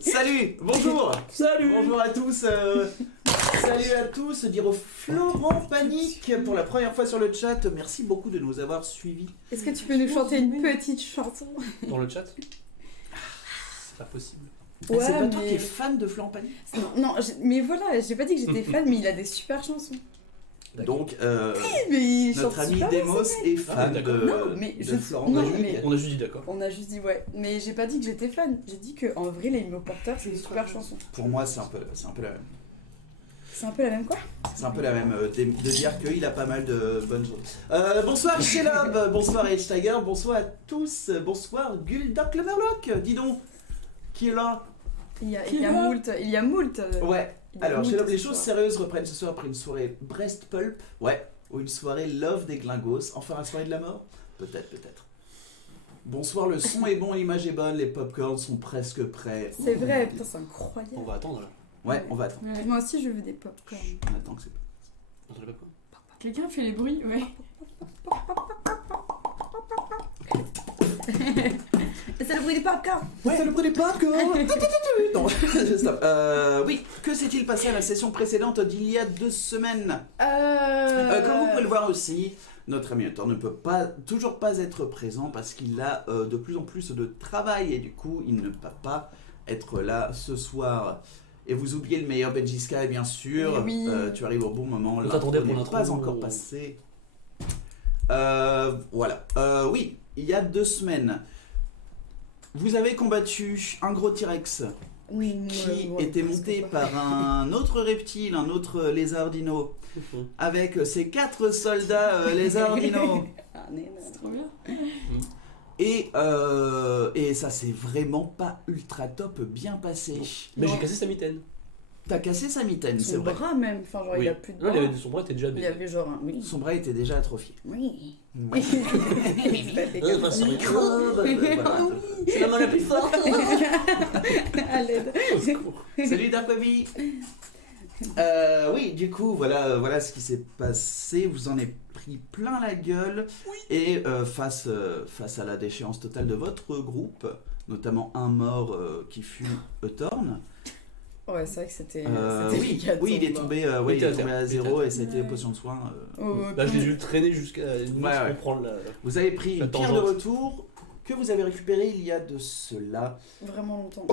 Salut, bonjour. Salut. Bonjour à tous. Salut à tous. Dire au Florent Panique pour la première fois sur le chat. Merci beaucoup de nous avoir suivis. Est-ce que tu peux nous chanter une petite chanson? Dans le chat c'est pas possible. C'est pas toi qui es fan de Florent Panique? Non, mais voilà, j'ai pas dit que j'étais fan, mais il a des super chansons. Donc, Mais il notre chante ami super Demos est Ah, fan d'accord. de, Non, mais de je- Florent non, Panique. mais- On a juste dit d'accord. On a juste dit ouais, mais j'ai pas dit que j'étais fan. J'ai dit que en vrai, les Imo Porteurs, c'est une super chanson. Pour moi, c'est un peu la même. C'est un peu la même quoi? C'est un peu la même de dire qu'il a pas mal de bonnes choses. Bonsoir Shelob, bonsoir Edge Tiger, bonsoir à tous, bonsoir Guldark le Merloc, dis donc, qui est là? Il y a moult. Ouais, Il y a alors moult Shelob, les ce choses soir. sérieuses reprennent ce soir après une soirée Breast Pulp, ouais, ou une soirée Love des Glingos, enfin la soirée de la mort? Peut-être. Bonsoir, le son est bon, l'image est bonne, les popcorns sont presque prêts. C'est vrai, putain, c'est incroyable. On va attendre là. Ouais, on va attendre. Moi aussi, je veux des popcorn. On attend que c'est... On entend pas quoi. Quelqu'un fait les bruits, ouais. C'est le bruit des popcorn. Ouais, c'est le bruit des popcorns. Non, stop. Oui, que s'est-il passé à la session précédente d'il y a 2 semaines? Comme vous pouvez le voir aussi, notre ami Hector ne peut toujours pas être présent parce qu'il a de plus en plus de travail et du coup il ne peut pas être là ce soir. Et vous oubliez le meilleur Benji Sky bien sûr. Oui. Tu arrives au bon moment. On t'attendait pour n'est l'intro. pas encore passé. Voilà. Oui, il y a 2 semaines, vous avez combattu un gros T-Rex qui était monté par un autre reptile, un autre lézard dino, avec ses 4 soldats lézard dino. C'est trop bien. Et ça s'est vraiment pas ultra top bien passé. Mais Non. j'ai cassé sa mitaine. T'as cassé sa mitaine, c'est Son vrai. bras même, enfin genre Oui. il a plus de Non, bras. son bras était déjà Il baisé. avait genre un... Oui. Son bras était déjà atrophié. Oui. Ouais. Enfin, c'est rien. Voilà. C'est la main la plus forte. À l'aide. Au secours. Salut Darkovi. Oui, du coup, voilà ce qui s'est passé. Vous en avez pris plein la gueule. Et face à la déchéance totale de votre groupe, notamment un mort qui fut Euthorn. Ouais, c'est vrai que c'était. Oui, il est tombé, Il était à à terre. 0 et ça a été Ouais. potion de soin. Là, je l'ai dû traîner jusqu'à limite Ouais. pour prendre la. Vous avez pris La une pierre de tangente. retour que vous avez récupérée il y a de cela Vraiment longtemps.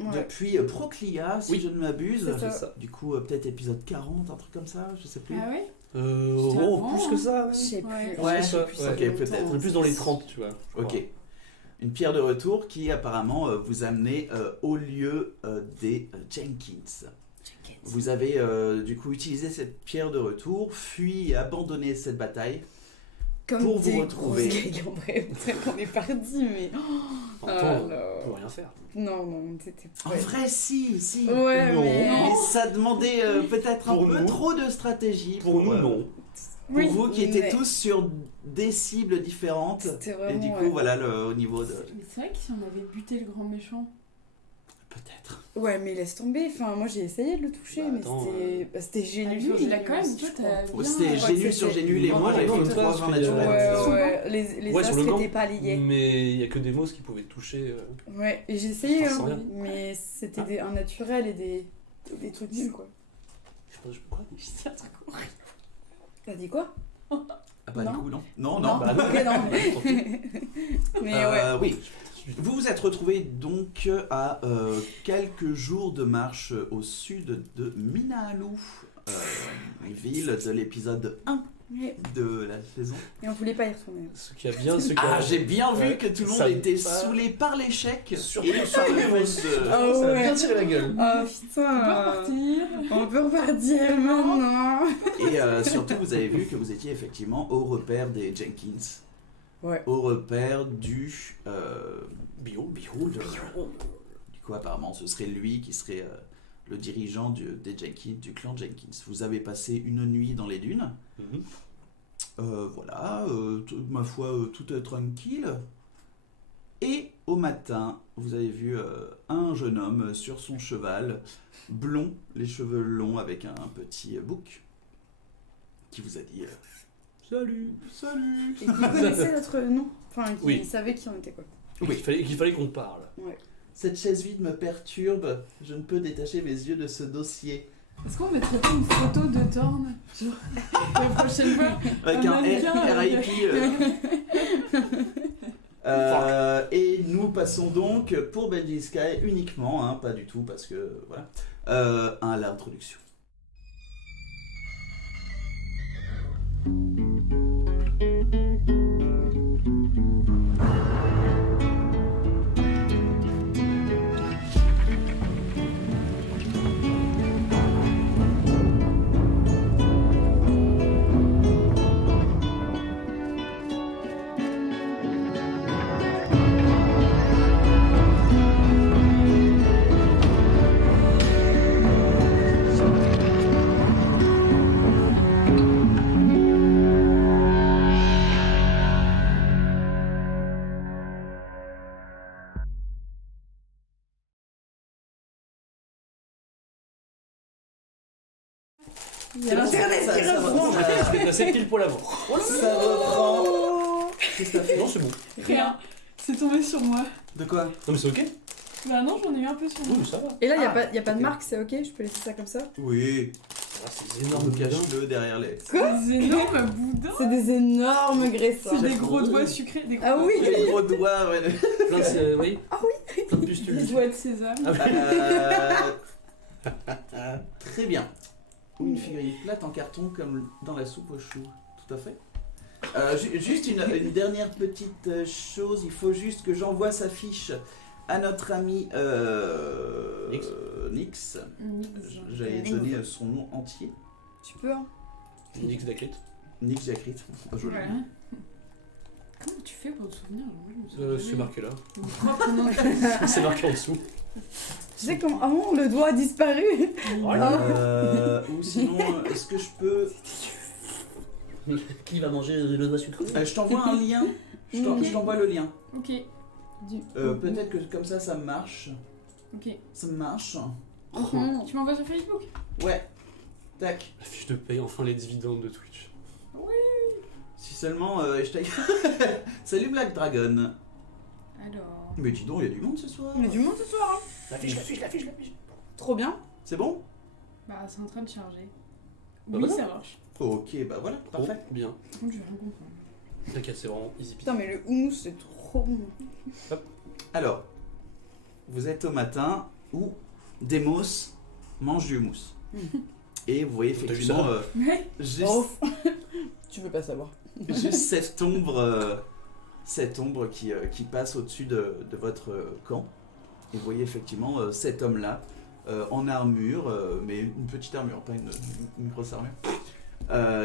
Ouais. depuis Proclia, si Oui. je ne m'abuse. C'est ça. C'est ça. Du coup, peut-être épisode 40, un truc comme ça, je sais plus. Ah ouais? Oh, avant, plus que ça. Je sais plus. Ouais. Ouais, Je sais plus, ça ok, fait longtemps. peut-être. On est plus dans les 30, tu vois. je Ok. crois. Une pierre de retour qui apparemment vous amenait au lieu des Jenkins. Vous avez du coup utilisé cette pierre de retour, fui et abandonné cette bataille. Comme Pour vous des retrouver. grosses gags, en vrai, c'est vrai qu'on est parti, mais. En même temps, là. on peut rien faire. Non, c'était. En vrai, si. Ouais, Non. mais. Mais ça demandait peut-être un Pour peu nous. trop de stratégie. Pour nous, non. Pour Oui, vous qui étiez mais tous sur des cibles différentes. C'était Et vraiment. du coup, ouais. voilà, au niveau de... Mais c'est vrai que si on avait buté le grand méchant. Peut-être. Ouais, mais laisse tomber. Enfin, moi j'ai essayé de le toucher, Bah, mais attends, c'était génial. Il a quand même, toi, t'as Ouais, bien. C'était je crois que génus sur c'était- génus, et moi Non, j'avais non, fait non, 3 toi, vins tu fais, naturels. Ouais, les Ouais, sur os le qui gant. étaient pas liés. Mais il y a que des mots qui pouvaient toucher. Ouais, et j'ai essayé, Ça sent hein, rien. mais c'était un naturel et des trucs nuls quoi. Je sais pas, je peux quoi. Je dis un truc horrible. T'as dit quoi? Ah bah Non. du coup, non. Non. Bah, non. Ok, non. Tant pis. Mais ouais. Oui. Vous vous êtes retrouvés donc à quelques jours de marche au sud de Minaloo, ville de l'épisode 1 Ouais. de la saison. Et on voulait pas y retourner. Ce qui a bien, ce qui Ah, a. j'ai bien vu Ouais, que tout le monde ça était pas- saoulé par l'échec Surtout et par le fait de... Ah Ça a ouais. bien tiré la gueule. Oh On peut putain. repartir. On peut repartir maintenant. Et surtout, vous avez vu que vous étiez effectivement au repère des Jenkins. Ouais. Au repère du Beholder. Du coup, apparemment, ce serait lui qui serait le dirigeant des Jenkins, du clan Jenkins. Vous avez passé une nuit dans les dunes. Mhm. Voilà, ma foi, tout est tranquille. Et au matin, vous avez vu un jeune homme sur son cheval, blond, les cheveux longs avec un petit bouc, qui vous a dit Salut. Et qui connaissait notre nom. Enfin, qui Oui. savait qui on était quoi. Oui. Qu'il fallait qu'on parle. Ouais. Cette chaise vide me perturbe. Je ne peux détacher mes yeux de ce dossier. Est-ce qu'on mettrait pas une photo de Thorn genre, la prochaine fois? Avec un mannequin, RIP. Et nous passons donc pour Benji Sky uniquement, hein, pas du tout parce que voilà, à l'introduction. Il y a l'internet qui reprend. Je vais passer pile pour l'avant. Ça reprend. Qu'est-ce que t'as fait? Non, c'est bon. Rien. C'est tombé sur moi. De quoi? Non, mais c'est ok. Bah non, j'en ai eu un peu sur moi. Oui, ça va. Et là, il Ah, y a pas de ok. marque, c'est ok? Je peux laisser ça comme ça? Oui. Ah, c'est des On énormes boudins. cache-le derrière les. Quoi? Des énormes boudins. C'est des énormes graissins. C'est des gros doigts sucrés. Des gros Ah oui. Les gros doigts, ouais. Plein de, oui. Ah oui. Plein de pustules. Des doigts de sésame. Très bien. Ou une figurine plate en carton comme dans la soupe aux choux. Tout à fait. Juste une dernière petite chose. Il faut juste que j'envoie sa fiche à notre ami Nix. J'allais donner son nom entier. Tu peux, hein? Nix Dakrit. Nix Jacrit. Joli. Voilà. Comment tu fais pour te souvenir? Moi, je me souviens C'est jamais. marqué là. Mon propre nom. C'est marqué en dessous. Tu sais comment... Ah non, le doigt a disparu. Ou sinon, est-ce que je peux... Qui va manger le doigt sucré? Je t'envoie un lien. Je t'envoie le lien. Ok, Peut-être que comme ça marche. ok. Ça marche. Mhm. Tu m'envoies sur Facebook? Ouais. Tac. La fiche de paye, enfin les dividendes de Twitch. Si seulement hashtag... Salut Black Dragon. Alors. Mais dis donc, il y a du monde ce soir. Mais du monde ce soir, hein. La fiche. Trop bien. C'est bon? Bah, c'est en train de charger. Bah Oui, voilà. ça marche. Ok, bah voilà, parfait. Oh, bien. Par contre, je vais rien comprendre. T'inquiète, c'est vraiment easy peasy. Putain, mais le houmous, c'est trop bon. Alors, vous êtes au matin où Demos mange du houmous. Et vous voyez T'as vu effectivement Mais. juste, Oh. Tu veux pas savoir. juste cette ombre qui passe au-dessus de votre camp. Et vous voyez effectivement cet homme-là en armure, mais une petite armure, pas une grosse armure.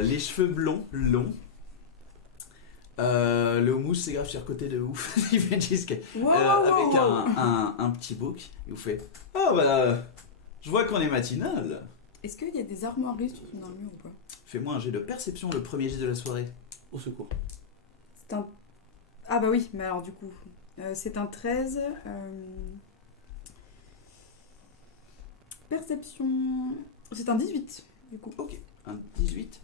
Les cheveux blonds, longs. Le houmous c'est grave sur côté de ouf. Il fait jusqu'à avec un petit bouc. Et vous fait oh bah je vois qu'on est matinal. Est-ce qu'il y a des armoiries sur ton armure ou pas? Fais-moi un jet de perception, le premier jet de la soirée. Au secours. C'est un... Ah bah oui, mais alors du coup... c'est un 13... Perception... C'est un 18, du coup. Ok, un 18.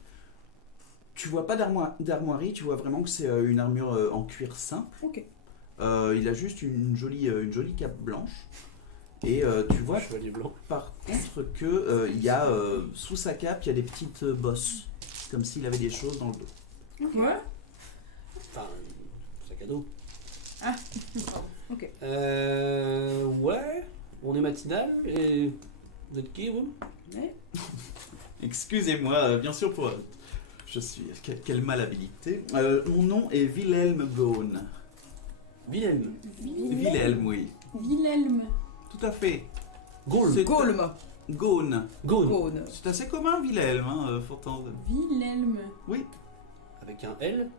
Tu vois pas d'armoirie, tu vois vraiment que c'est une armure en cuir simple. Ok. Il a juste une jolie cape blanche. Et tu vois Chevalier blanc. par contre que il y a sous sa cape, il y a des petites bosses. Comme s'il avait des choses dans le dos. Quoi? Enfin, sac à dos. Ah, pardon. Ok. Ouais. On est matinal et. Vous êtes qui, vous? Ouais. Excusez-moi, bien sûr pour... Je suis... Quelle malhabilité. Mon nom est Wilhelm Gaune. Wilhelm. Wilhelm, oui. Wilhelm. Tout à fait. Gaule. C'est- Gaulme. Gaune. Gaune. Gaune. C'est assez commun, Wilhelm, hein, faut entendre. Wilhelm. Oui. Avec un L.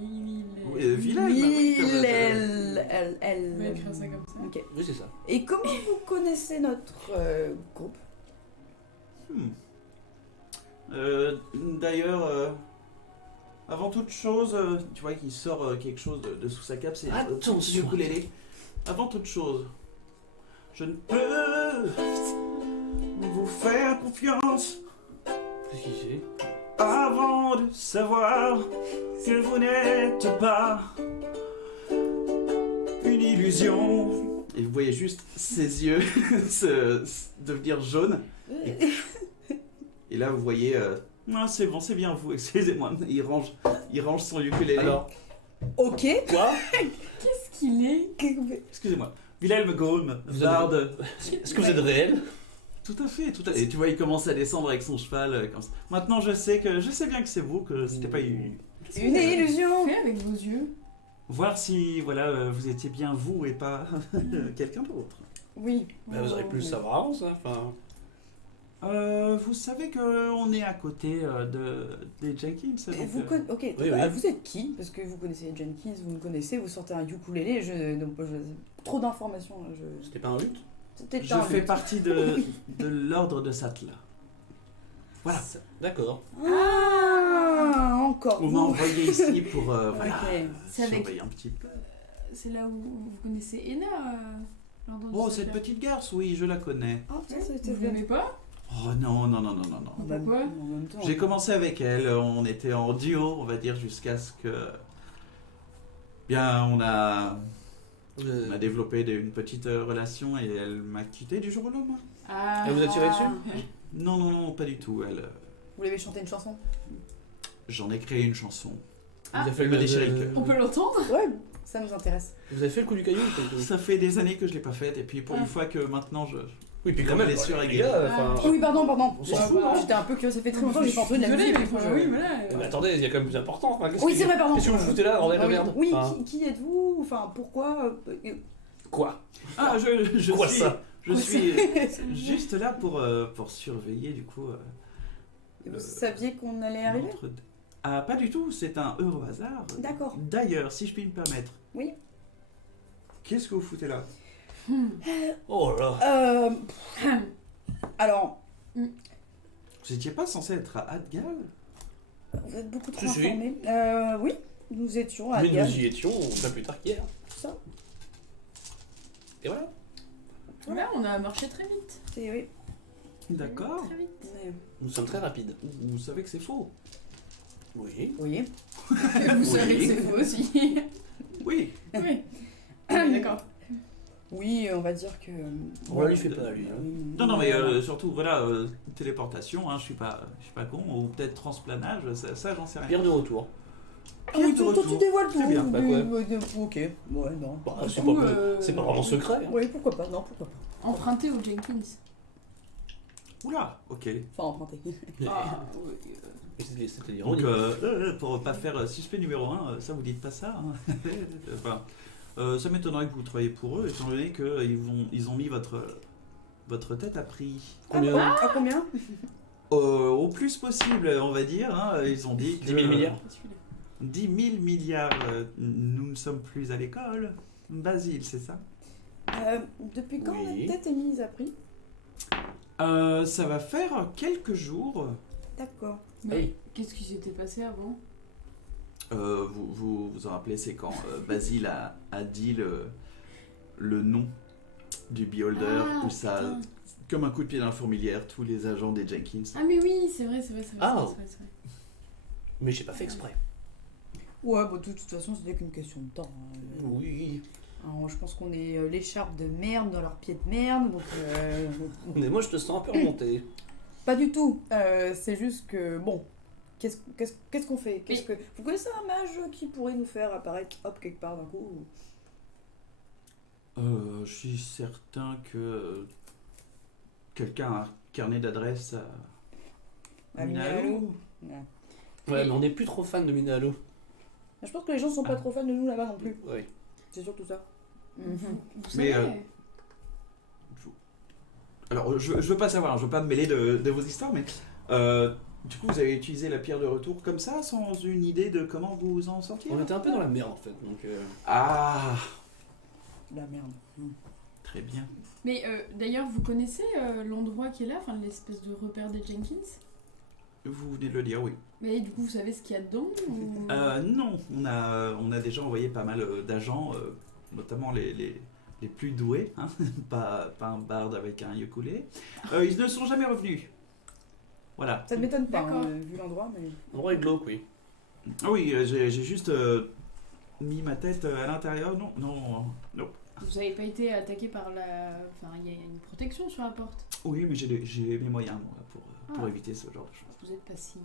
Wilhelm. Wilhelm, oui, comme- On va écrire ça comme ça. Ok. Oui, c'est ça. Et comment vous connaissez notre groupe? D'ailleurs, avant toute chose, tu vois qu'il sort quelque chose de sous sa cape, c'est un petit Attention. ukulélé. Avant toute chose, je ne peux vous faire confiance Qu'est-ce qu'il fait? avant de savoir que vous n'êtes pas une illusion Et vous voyez juste ses yeux devenir jaunes. Et là, vous voyez... non, c'est bon, c'est bien vous, excusez-moi. Il range son ukulélé. Alors, Ok. quoi? Qu'est-ce qu'il est? Excusez-moi. Wilhelm Gaume, Vous barde. Est-ce que vous êtes réel? Tout à fait, tout à fait. Et tu vois, il commence à descendre avec son cheval. Comme ça. Maintenant, je sais bien que c'est vous, que c'était pas une illusion. Fait avec vos yeux. Voir si, voilà, vous étiez bien vous et pas quelqu'un d'autre. Oui. Bah, vous auriez pu le savoir avant, ça. Enfin, Vous savez qu'on est à côté des Jenkins. Donc, Ok, Oui, oui. vous êtes qui? Parce que vous connaissez Jenkins, vous me connaissez, vous sortez un ukulélé, trop d'informations. c'était pas un lutte? C'était je un fais lutte. partie de l'ordre de Sattler. Voilà. D'accord. Ah, encore. On m'a envoyé ici pour voilà, Ok. C'est avec- surveiller un petit peu. C'est là où vous connaissez Ena. Lord Oh, of cette Sattler. petite garce, oui, je la connais. Ah, ça, c'était Vous l'aimez pas? Oh non, non, non, non, non, non. En même- Pourquoi en même temps. J'ai commencé avec elle, on était en duo, on va dire, jusqu'à ce que... Bien, on a développé une petite relation et elle m'a quitté du jour au lendemain. Ah. Elle vous a tiré dessus? Non, non, non, pas du tout. Vous l'avez chanté une chanson? J'en ai créé une chanson. Ah. Vous avez fait Elle m'a déchiré le cœur. On peut l'entendre? Ouais, ça nous intéresse. Vous avez fait le coup du caillou ou pas du tout? Ça fait des années que je l'ai pas faite et puis pour Ah. une fois que maintenant je... Oui, puis quand La même, blessure est les gars, guérie. enfin... Oh oui, pardon. On s'en fout, hein. J'étais un peu curieux, ça fait très longtemps que j'ai pas entendu de la Désolée, musique. mais je- oui, voilà. Mais attendez, il y a quand même plus important. Enfin, Oui, c'est vrai, pardon. Qu'est-ce que vous foutez là, bordel de Ah oui. merde? Oui, Enfin, qui êtes-vous? Enfin, pourquoi Quoi? Ah, je Quoi suis... ça? Je suis juste là pour surveiller du coup... Vous saviez qu'on allait arriver? Ah, pas du tout, c'est un heureux hasard. D'accord. D'ailleurs, si je puis me permettre. Oui. Qu'est-ce que vous foutez là? Oh là là. Alors, Vous étiez pas censé être à Adgal? vous êtes beaucoup trop Si, si. informés. Oui, nous étions à Mais Adgal. nous y étions, pas plus tard qu'hier. Ça, Et voilà. Là, on a marché très vite. c'est oui. D'accord. Très vite. Mais, Nous sommes très rapides. Vous savez que c'est faux. Oui. vous voyez. Vous savez que c'est faux aussi. Oui. Oui. D'accord. Oui, on va dire que. On la lui fait pas, lui. Hein. Non, non, mais surtout, voilà, téléportation, hein, je suis pas con, ou peut-être transplanage, ça j'en sais rien. Pierre de retour. Ah oui, Pierre de toi, tu retour. dévoiles tout. Très bien. Bah, ouais. Ok, ouais, non. Bah, Du c'est coup, pas, c'est pas vraiment secret. Hein. Oui, pourquoi pas, non, pourquoi pas. Emprunté au Jenkins. Oula, ok. Enfin, emprunté. Ah, oui. Mais c'était Donc, ironique. pour pas faire suspect numéro 1, ça vous dites pas ça. Hein. Enfin, ça m'étonnerait que vous travaillez pour eux, étant donné qu'ils ont mis votre tête à prix. Combien? À combien? Au plus possible, on va dire. Hein, ils ont dit que 10 000 milliards. 10 000 milliards. Nous ne sommes plus à l'école. Basile, c'est ça? Depuis quand Oui. la tête est mise à prix? Ça va faire quelques jours. D'accord. Mais qu'est-ce qui s'était passé avant? Vous en rappelez, c'est quand Basile a dit le nom du beholder, Ah, où ça, putain. comme un coup de pied dans la fourmilière, tous les agents des Jenkins. Ah, mais oui, c'est vrai, c'est vrai, c'est vrai. Ah. c'est vrai, c'est vrai. Mais j'ai pas fait exprès. Ouais, bah, de toute façon, c'était qu'une question de temps. hein. Oui. Alors, je pense qu'on est l'écharpe de merde dans leurs pieds de merde, donc. Mais moi, je te sens un peu remonté. Pas du tout. C'est juste que bon. Qu'est-ce qu'on fait? Vous connaissez un mage qui pourrait nous faire apparaître hop quelque part d'un coup? Je suis certain que quelqu'un a un carnet d'adresse à Minalou. Ouais. Ouais, mais on n'est plus trop fan de Minalo. Je pense que les gens sont pas trop fans de nous là-bas non plus. Oui. C'est surtout ça. Vous Mais, savez, Alors, je veux pas savoir, je veux pas me mêler de vos histoires, mais du coup, vous avez utilisé la pierre de retour comme ça, sans une idée de comment vous en sortir? On était un peu dans la merde en fait. Donc, Ah, La merde. très bien. Mais d'ailleurs, vous connaissez l'endroit qui est là, enfin l'espèce de repère des Jenkins? Vous venez de le dire, oui. Mais du coup, vous savez ce qu'il y a dedans ou... Non, on a déjà envoyé pas mal d'agents, notamment les plus doués, hein, pas un barde avec un ukulélé. Ils ne sont jamais revenus. Voilà. Ça ne m'étonne pas, D'accord. vu l'endroit, mais. l'endroit est glauque, oui. Ah oui, j'ai juste mis ma tête à l'intérieur. Non. Vous avez pas été attaqué par la... Enfin, il y a une protection sur la porte. Oui, mais j'ai mes moyens, moi, pour éviter ce genre de choses. Vous êtes pas si...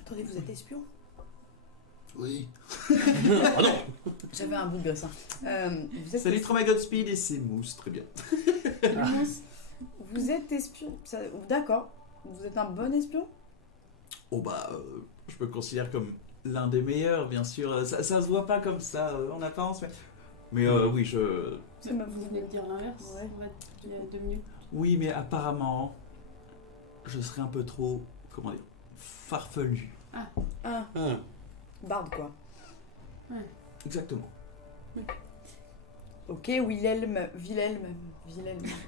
Attendez, vous êtes espion? Oui. Ah non. J'avais un bout de gosse. Vous êtes Salut Trauma Godspeed et c'est Mousse, très bien. Vous êtes espion. D'accord. Vous êtes un bon espion? Oh bah, je me considère comme l'un des meilleurs, bien sûr. Ça se voit pas comme ça en apparence, mais oui, je... Vous venez de dire l'inverse, Ouais. il y a 2 minutes. Oui, mais apparemment, je serais un peu trop, comment dire, farfelu. Ah, barde quoi. Exactement. Ok, Wilhelm.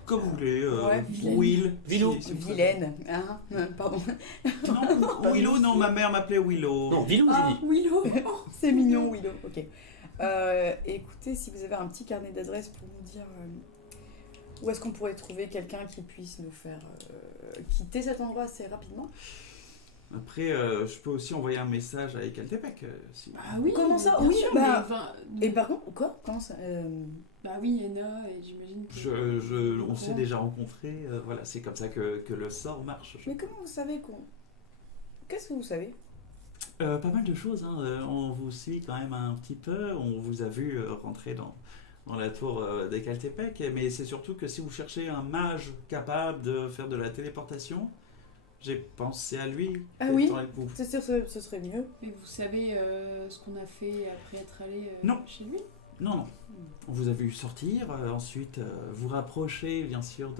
Comme vous voulez, Ouais, Will. Willow. si vous Vilaine. Hein pardon. préférez. Non, Willow, non, ma mère m'appelait Willow. Non, Vilou, Ah, j'ai dit. Willow. C'est mignon, Willow. Ok. Écoutez, si vous avez un petit carnet d'adresses pour nous dire où est-ce qu'on pourrait trouver quelqu'un qui puisse nous faire quitter cet endroit assez rapidement. Après, je peux aussi envoyer un message à Ekaltepec. Si... Ah oui. Comment ça? bien Oui, sûr, bah, mais enfin, Et par contre, quoi? Comment ça Bah oui, Anna, et j'imagine que... On s'est déjà rencontrés. Voilà, c'est comme ça que le sort marche. Mais comment vous savez qu'on... Qu'est-ce que vous savez? Pas mal de choses. Hein. On vous suit quand même un petit peu. On vous a vu rentrer dans la tour d'Ekaltepec. Mais c'est surtout que si vous cherchez un mage capable de faire de la téléportation, j'ai pensé à lui. Ah oui. dans les coups. C'est sûr, ce serait mieux. Et vous savez ce qu'on a fait après être allé Non. chez lui? Non, non. On vous a vu sortir, ensuite vous rapprocher bien sûr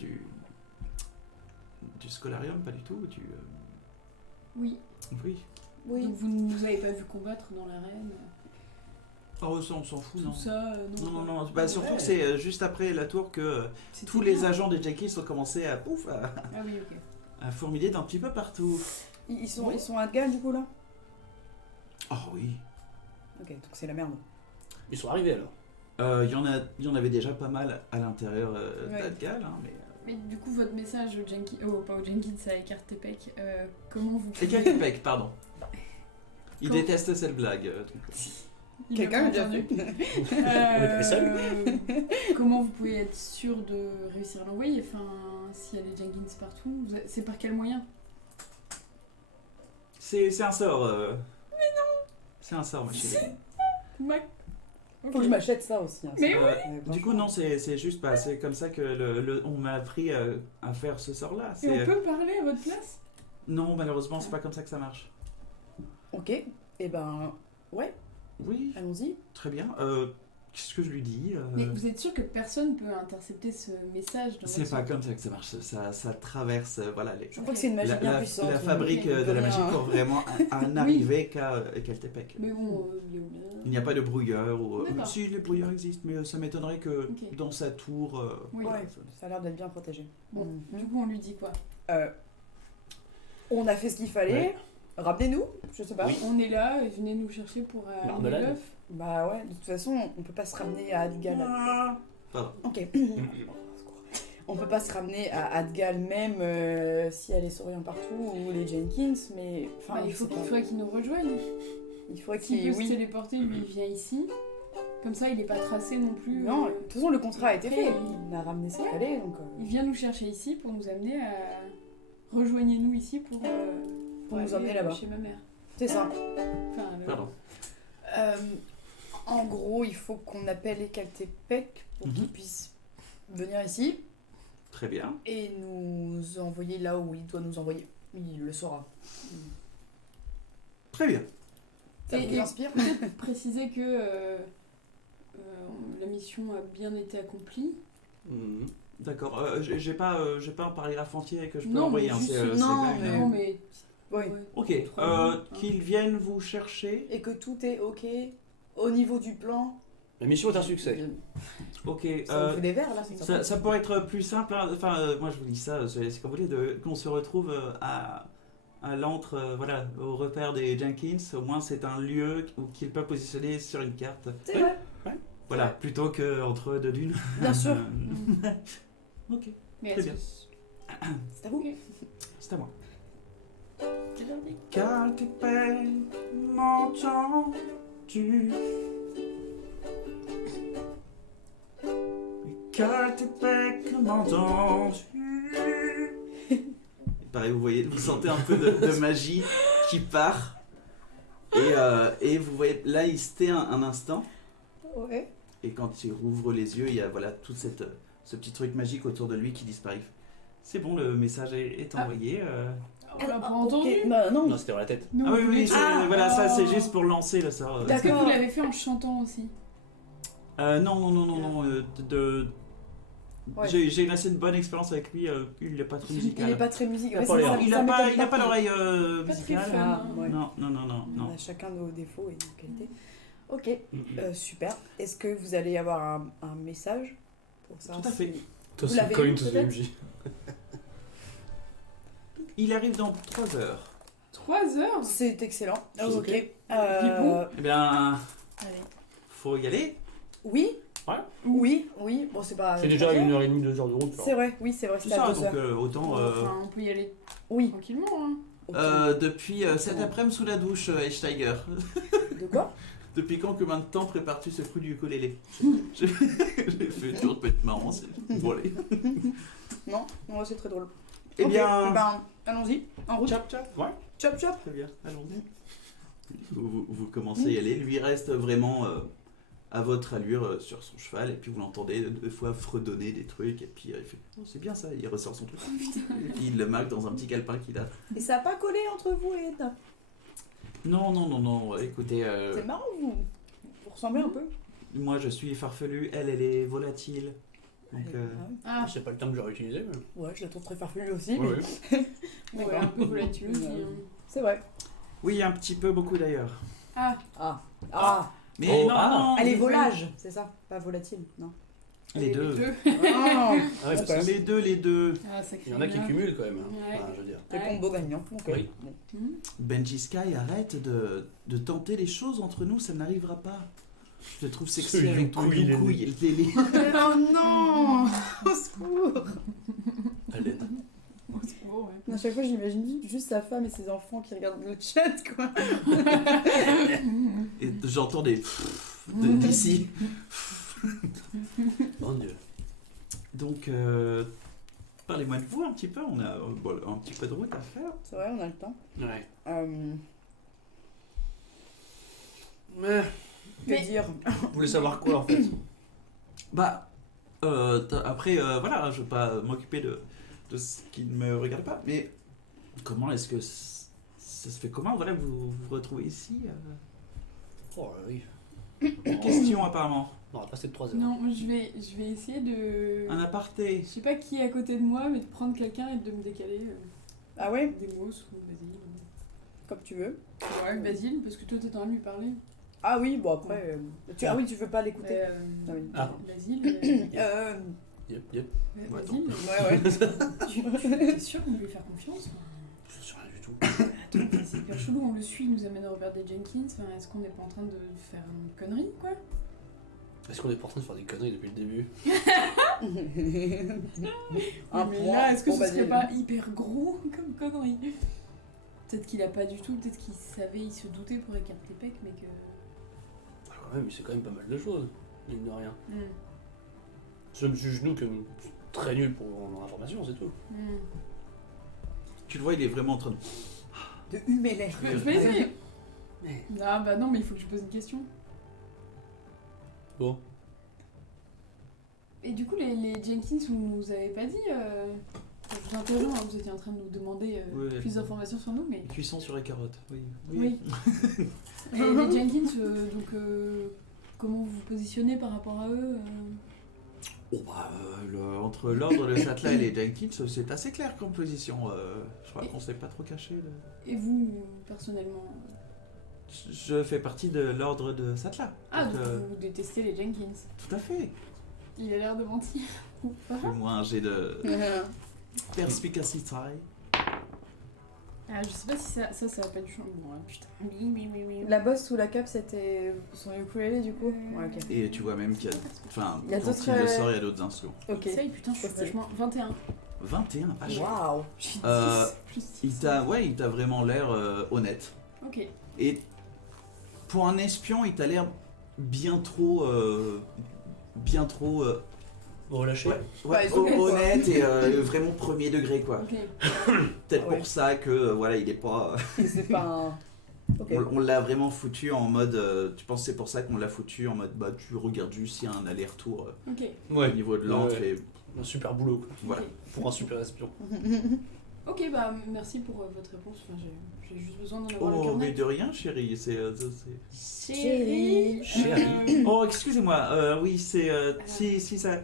du scolarium, pas du tout. Oui. Oui. Oui. Donc vous ne nous avez pas vu combattre dans l'arène? Oh, ça, on s'en fout, Tout non. ça, non. Non. Bah, surtout Ouais. que c'est juste après la tour que C'était tous les bien. agents des Jenkins ont commencé à Ah oui, ok. fourmiller d'un petit peu partout. Ils sont à Adgal du coup là? Oh oui. Ok, donc c'est la merde. Ils sont arrivés alors. Il y en avait déjà pas mal à l'intérieur Ouais. d'Adgal, hein, mais... Mais du coup, votre message au Jenkins... Oh, pas au Jenkins, à Ekartepec, comment vous pouvez... Ekaltepec, pardon. Il Comment- déteste cette blague. Il Quelqu'un a l'a pas déjà entendu. vu. On était seuls. Comment vous pouvez être sûr de réussir à l'envoyer? Enfin, s'il y a des Jenkins partout, c'est par quel moyen? C'est un sort. Mais non. C'est un sort, ma chérie. Faut que je m'achète ça aussi. Hein, Mais c'est- oui. ouais, Du coup, non, c'est juste, bah, c'est comme ça que on m'a appris à faire ce sort-là. Et on peut parler à votre place? Non, malheureusement, c'est pas comme ça que ça marche. Ok, et ben ouais, Oui, allons-y. très bien. Qu'est-ce que je lui dis Mais vous êtes sûr que personne peut intercepter ce message dans C'est votre pas sort? comme ça que ça marche. Ça traverse, voilà, Je crois que c'est une magie bien puissante. la fabrique mais- de la magie pour vraiment en arriver qu'à Ekaltepec. Mais bon, Il n'y a pas de brouilleur. D'accord. Si, les brouilleurs existent, mais ça m'étonnerait que Ok. dans sa tour... Oui. Ouais, ça a l'air d'être bien protégé. Bon, Mhm. du coup, on lui dit quoi? On a fait ce qu'il fallait. Ouais. Ramenez-nous, je sais pas. Oui. On est là, et venez nous chercher pour amener Marmelade. l'œuf. Bah ouais, de toute façon, on peut pas se ramener à Adgal. Pardon. Ok. On peut pas se ramener à Adgal même si elle est souriant partout ou les Jenkins, mais enfin Bah, il faut c'est pas- qu'il nous rejoigne. il faudrait S'il qu'il peut se téléporter, lui, il vient ici. Comme ça, il n'est pas tracé non plus. Non, de toute façon le contrat a été Après, fait. Il a ramené ce qu'il fallait donc Il vient nous chercher ici pour nous amener à... Rejoignez-nous ici pour nous aller, emmener là-bas. chez ma mère. c'est ça. Enfin, Pardon. En gros, il faut qu'on appelle Ekaltepec pour Mhm. qu'il puisse venir ici Très bien. et nous envoyer là où il doit nous envoyer. Il le saura. Très bien. Ça Et- vous inspire? préciser que la mission a bien été accomplie. Mhm. D'accord. J'ai pas un paragraphe entier que je peux Non, envoyer. mais Hein, juste- c'est non, quand même- mais- Non, mais... Oui. ouais. Ok. Trois minutes, hein. Qu'ils viennent vous chercher. Et que tout est ok au niveau du plan. La mission est un succès. Ok. Ça vous fait des verres là, c'est sympa. Ça pourrait être plus simple. Hein. Enfin, moi je vous dis ça. C'est comme vous voulez qu'on se retrouve à l'antre, voilà, au repère des Jenkins. Au moins, c'est un lieu qu'ils peuvent positionner sur une carte. C'est vrai. Voilà, Ouais. plutôt que entre deux dunes. Bien sûr. Ok, Mais Très est-ce bien. que- C'est à vous. Ok. c'est à moi. C'est parti. Ekaltepec, m'entends-tu? Cartepec, m'entends-tu? Pareil, vous sentez un peu de magie qui part. Et vous voyez, là, il se tait un instant. Ouais. Et quand il rouvre les yeux, il y a voilà, tout ce petit truc magique autour de lui qui disparaît. C'est bon, le message est envoyé. On l'a pas entendu. Ok, bah non. Non, c'était dans la tête. Nous, Ah on oui, voulait- voilà, ça c'est juste pour lancer le sort. Est-ce que D'accord. vous l'avez fait en chantant aussi? Non. Ouais. J'ai eu assez de bonne expérience avec lui, il n'est pas trop musical. Il est pas très musical. Il a pas l'air. Il n'a pas l'oreille Pas très musicale. fun. Ah, ouais. Non. On a chacun nos défauts et nos qualités. Ok, super. Est-ce que vous allez avoir un message pour ça? Tout à fait. Vous l'avez Coin eu, to the peut-être MJ. Il arrive dans 3 heures. 3 heures? C'est excellent. Je suis Ok. ok. Eh bien, Allez. faut y aller. Oui. Ouais. Oui. Bon, c'est pas. C'est déjà 1h30, 2 heures de route. C'est vrai, oui, c'est vrai. C'est C'est à ça, 2 donc heures. autant. Enfin, on peut y aller Oui. tranquillement. Hein. Ok. Depuis cet après-midi sous la douche, Einsteiger. De quoi? Depuis quand, combien de temps prépares-tu ce coup du ukulélé? J'ai fait toujours peut être marrant, c'est bon, allez. Non, c'est très drôle. Eh Ok, bien, ben, allons-y. En route. chop chop. Ouais. Chop chop. Très bien, allons-y. Vous commencez à y aller, lui reste vraiment à votre allure sur son cheval, et puis vous l'entendez deux fois fredonner des trucs, et puis il fait oh, c'est bien ça, il ressort son truc. Et puis il le marque dans un petit calepin qu'il a. Et ça a pas collé entre vous et Edna? Non, écoutez, C'est marrant, vous ressemblez un peu. moi je suis farfelu, elle est volatile. Donc, Ah, C'est pas le terme que j'aurais utilisé, mais. Ouais, je la trouve très farfelue aussi. Ouais, mais- ouais. ouais, un peu volatile aussi. hein. C'est vrai. oui, un petit peu, beaucoup d'ailleurs. Ah, Mais Oh, non, Elle est volage, c'est ça? Pas volatile, non. Les deux. Ah, Ah ouais, parce que Les deux. Ah, ça il y en a qui cumulent quand même. Hein. Ouais. Enfin, je veux dire. le combo gagnant. Ok. Oui. Benji Sky, arrête de tenter les choses entre nous, ça n'arrivera pas. Je te trouve sexy Ce avec ton Yukui, Yukui. Oh non! Au secours! Hélène. Oh, ouais. À chaque fois, j'imagine juste sa femme et ses enfants qui regardent le chat, quoi. Et j'entends des d'ici. Mon Dieu. Donc, parlez-moi de vous un petit peu. On a un petit peu de route à faire. C'est vrai, on a le temps. Ouais. Que Mais- dire? Vous voulez savoir quoi en fait? Bah, après, voilà, je veux pas m'occuper de ce qui ne me regarde pas. Mais comment est-ce que ça se fait? Comment voilà, vous vous retrouvez ici Oh oui. Question apparemment. On va passer de 3 heures. Non, moi, je vais essayer de. Un aparté. Je sais pas qui est à côté de moi, mais de prendre quelqu'un et de me décaler. Ah ouais? Des mots ou Basile. Comme tu veux. Ouais, Basile, parce que toi t'es en train de lui parler. Ah oui, bon après... Ah oui, tu veux pas l'écouter? Ah oui. Ah. Basile. Yep. Basile. Ouais. T'es sûr qu'on peut lui faire confiance? Je sais rien du tout. Attends, c'est hyper chelou, on le suit, il nous amène à Robert des Jenkins. Enfin, est-ce qu'on n'est pas en train de faire une connerie, quoi? Est-ce qu'on est pas en train de faire des conneries depuis le début? Un Mais point là, est-ce que pour ce serait Basile. pas hyper gros comme connerie? Peut-être qu'il a pas du tout, peut-être qu'il savait, il se doutait pour écarter Peck, mais que. Ah ouais, mais c'est quand même pas mal de choses, mine de rien. Hmm. Je me juge nous comme très nul pour l'information, c'est tout. Hmm. Tu le vois, il est vraiment en train de. De humer l'air. Je vais essayer. Mais- Ah bah non, mais il faut que je pose une question. Bon. Et du coup, les Jenkins, vous nous avez pas dit. Je vous interromps, hein, vous étiez en train de nous demander Ouais. plus d'informations sur nous, mais. Cuisson sur les carottes. Oui. Oui. Et les Jenkins, donc. Comment vous vous positionnez par rapport à eux Oh bah, entre l'ordre, le Châtelet et les Jenkins, c'est assez clair comme position. Je crois qu'on s'est pas trop caché. Et vous, personnellement Je fais partie de l'ordre de Satla. Ah, Donc, donc vous détestez les Jenkins. tout à fait. Il a l'air de mentir. Ou pas Fais-moi un jet de perspicacité. Ah, je sais pas si ça va pas du changer. Bon, putain. La bosse sous la cape, c'était son ukulélé du coup? Ouais, ok. Et tu vois même qu'il y a. Enfin, Il y a quand d'autres, il le sort, il y a d'autres instruments. Ok. Ça, putain, je suis Stylé. vachement. 21. 21, vache. Waouh! Je suis 10. Plus 6. Il t'a vraiment l'air honnête. Ok. Et pour un espion, il t'a l'air bien trop Relâché. honnête et vraiment premier degré quoi. Ok. Peut-être Ah ouais. pour ça que voilà, il est pas. C'est pas un. Ok. On l'a vraiment foutu en mode. Tu penses que c'est pour ça qu'on l'a foutu en mode bah tu regardes juste s'il y a un aller-retour Ok. au niveau de l'encre Ouais. et Un super boulot, quoi. voilà. Ok. Pour un super espion. Ok, bah merci pour votre réponse. Enfin, j'ai juste besoin d'en avoir le Oh cœur mais net. de rien chérie, c'est. Chérie. Chérie. Oh excusez-moi, oui c'est. Si ça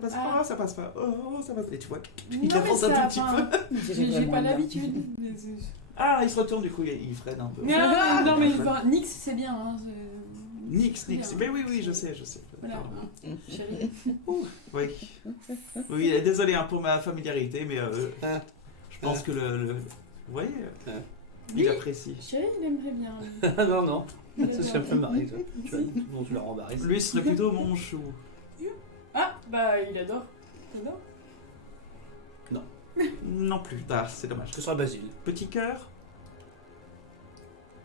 passe pas, ça passe pas. Oh ça passe. Et tu vois, il Non, mais avance un ça, tout petit enfin, peu. J'ai pas l'habitude. Mais Ah il se retourne du coup, il freine un peu. non, mais enfin, Nix, c'est bien. Hein, Nix. bien. Mais oui, je sais. Voilà, chérie. Oui. Oui, désolé pour ma familiarité, mais je pense que le. Vous voyez, il Oui. apprécie. Chérie, il aimerait bien. Non. Il Ça, adore. c'est un peu marré, ça. Tu la rembarres. Lui serait plutôt mon chou. Ah, bah il adore. Il adore. Non plus, tard, c'est dommage. Ce sera Basile. Petit cœur.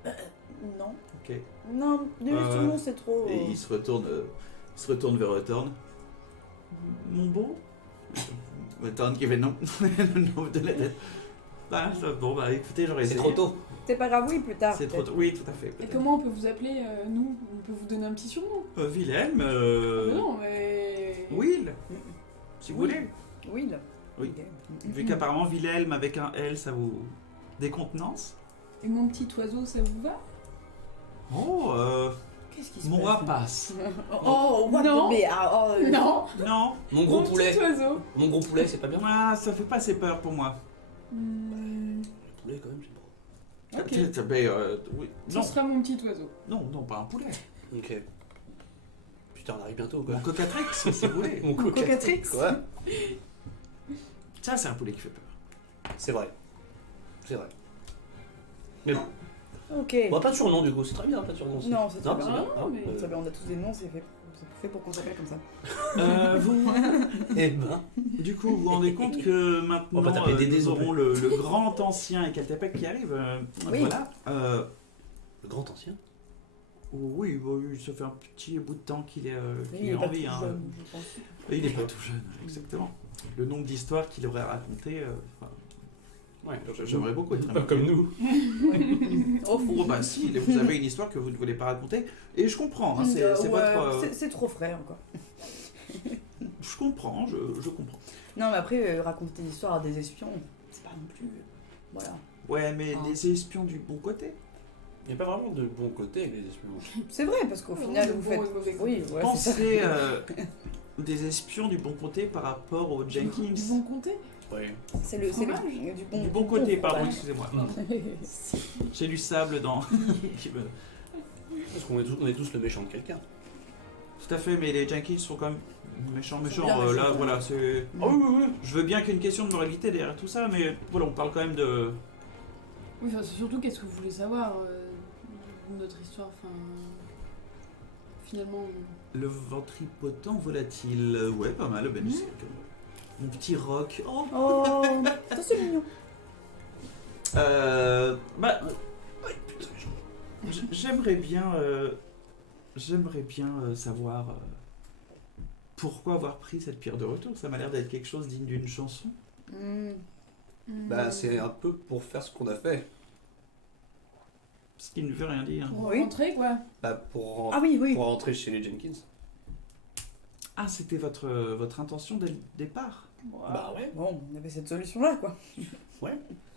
Non. Ok. Non, justement, c'est trop. Et il se retourne vers Thorn. Mon beau. Thorn qui fait non. Non de la tête. Ah, bon bah écoutez, j'aurais C'est essayé. trop tôt. C'est pas grave, oui, plus tard. C'est trop peut-être. tôt. Oui, tout à fait. Et peut-être. comment on peut vous appeler, nous? On peut vous donner un petit surnom? Wilhelm. Non, mais. Will. Si vous Oui. voulez. Oui, là. Oui. Ok. Vu qu'apparemment Wilhelm avec un L, ça vous décontenance. Et mon petit oiseau, ça vous va? Oh, Qu'est-ce qui se mon passe roi passe. Oh, what Non. Mais, ah, oh, Non. Non, Mon gros Mon poulet. petit oiseau. Mon gros poulet, c'est pas bien. ah, ça fait pas assez peur pour moi. Poulet, quand même, j'aime pas. Ok. Mais, oui. Ce Non, sera mon petit oiseau. non, pas un poulet. Ok. Putain, on arrive bientôt, quoi. Mon cocatrix, si vous voulez. Mon cocatrix. Quoi? Ça, c'est un poulet qui fait peur. C'est vrai. C'est vrai. Mais bon. Ok. Bon, pas de surnom, du coup. C'est très bien, pas de surnom. aussi. Non, c'est très Non, bien. c'est bien. Ah, hein. mais- Très bien, on a tous des noms, c'est fait pour qu'on s'appelle comme ça. Vous, Eh ben. du coup, vous vous rendez compte que maintenant, On va taper Dédé nous non plus. aurons le grand ancien et Caltepec qui arrive. Oui. Voilà. Le grand ancien. Oui, ça fait un petit bout de temps qu'il est, qu'il Il est est en pas vie. tout hein. jeune, je pense. Il n'est pas tout jeune, exactement. Le nombre d'histoires qu'il aurait racontées, Ouais. j'aimerais beaucoup être Pas comme nous. Oh, Oh bah si, vous avez une histoire que vous ne voulez pas raconter, et je comprends, hein, c'est ouais, votre... c'est trop frais encore. Je comprends, je comprends. Non, mais après, raconter des histoires à des espions, c'est pas non plus. Voilà. Ouais, mais Ah. les espions du bon côté. Il n'y a pas vraiment de bon côté avec les espions. C'est vrai, parce qu'au final, de vous bon faites. et de mauvais Oui, ouais, c'est ça. Pensez des espions du bon côté par rapport aux Jenkins. Du bon comté? Ouais. C'est le Fromage. du bon, Du bon côté, pardon, fromage. excusez-moi. J'ai du sable dans... qui me- Parce qu'on est tous le méchant de quelqu'un. Tout à fait, mais les Jenkins sont quand même méchants. bien Là, méchants. voilà, c'est... Mm. Ah oui. Je veux bien qu'il y ait une question de moralité derrière tout ça, mais voilà, on parle quand même de... Oui, enfin, c'est surtout qu'est-ce que vous voulez savoir de notre histoire, enfin. Finalement. Le ventripotent volatile. Ouais, pas mal, ben, c'est comme- Mon petit roc. Oh. Oh, ça c'est mignon. Bah, Ouais, putain, les gens. j'aimerais bien savoir pourquoi avoir pris cette pierre de retour. Ça m'a l'air d'être quelque chose digne d'une chanson. Bah, c'est un peu pour faire ce qu'on a fait. Ce qui ne veut rien dire. Pour Oui. rentrer, quoi. Bah, pour Ah oui, oui. rentrer chez les Jenkins. Ah, c'était votre intention dès le départ. Bah ouais. Bon, on avait cette solution-là, quoi. Vous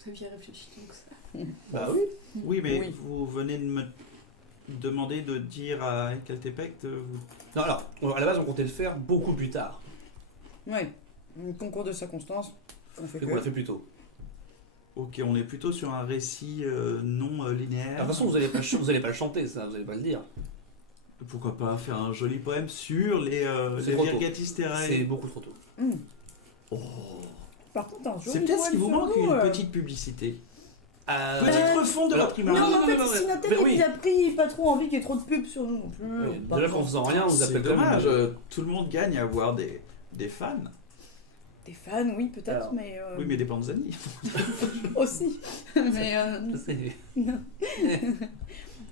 aviez réfléchi donc ça. Bah oui. Oui, mais Oui. vous venez de me demander de dire à Caltepec de vous... Non, alors, à la base, on comptait le faire beaucoup plus tard. Ouais. Un concours de circonstances. On fait Et que. on l'a fait plus tôt. Ok, on est plutôt sur un récit non linéaire. De toute façon, vous allez pas le chanter, ça, vous allez pas le dire. Pourquoi pas faire un joli poème sur les C'est trop tôt. Virgatisterae. C'est beaucoup trop tôt. Oh. Par contre, un jour. C'est peut-être ce qui vous manque, une petite publicité. Euh, Petite refonte de alors, votre Non, image. mais en fait, non, si mais Nathalie oui. a pris pas trop envie qu'il y ait trop de pubs sur nous non plus. oui, par déjà qu'en exemple. faisant rien, on vous C'est appelle quand même- dommage, tout le monde gagne à avoir des fans. Des fans, oui, peut-être, Alors, mais. Oui, mais des panzani. Aussi. mais. C'est-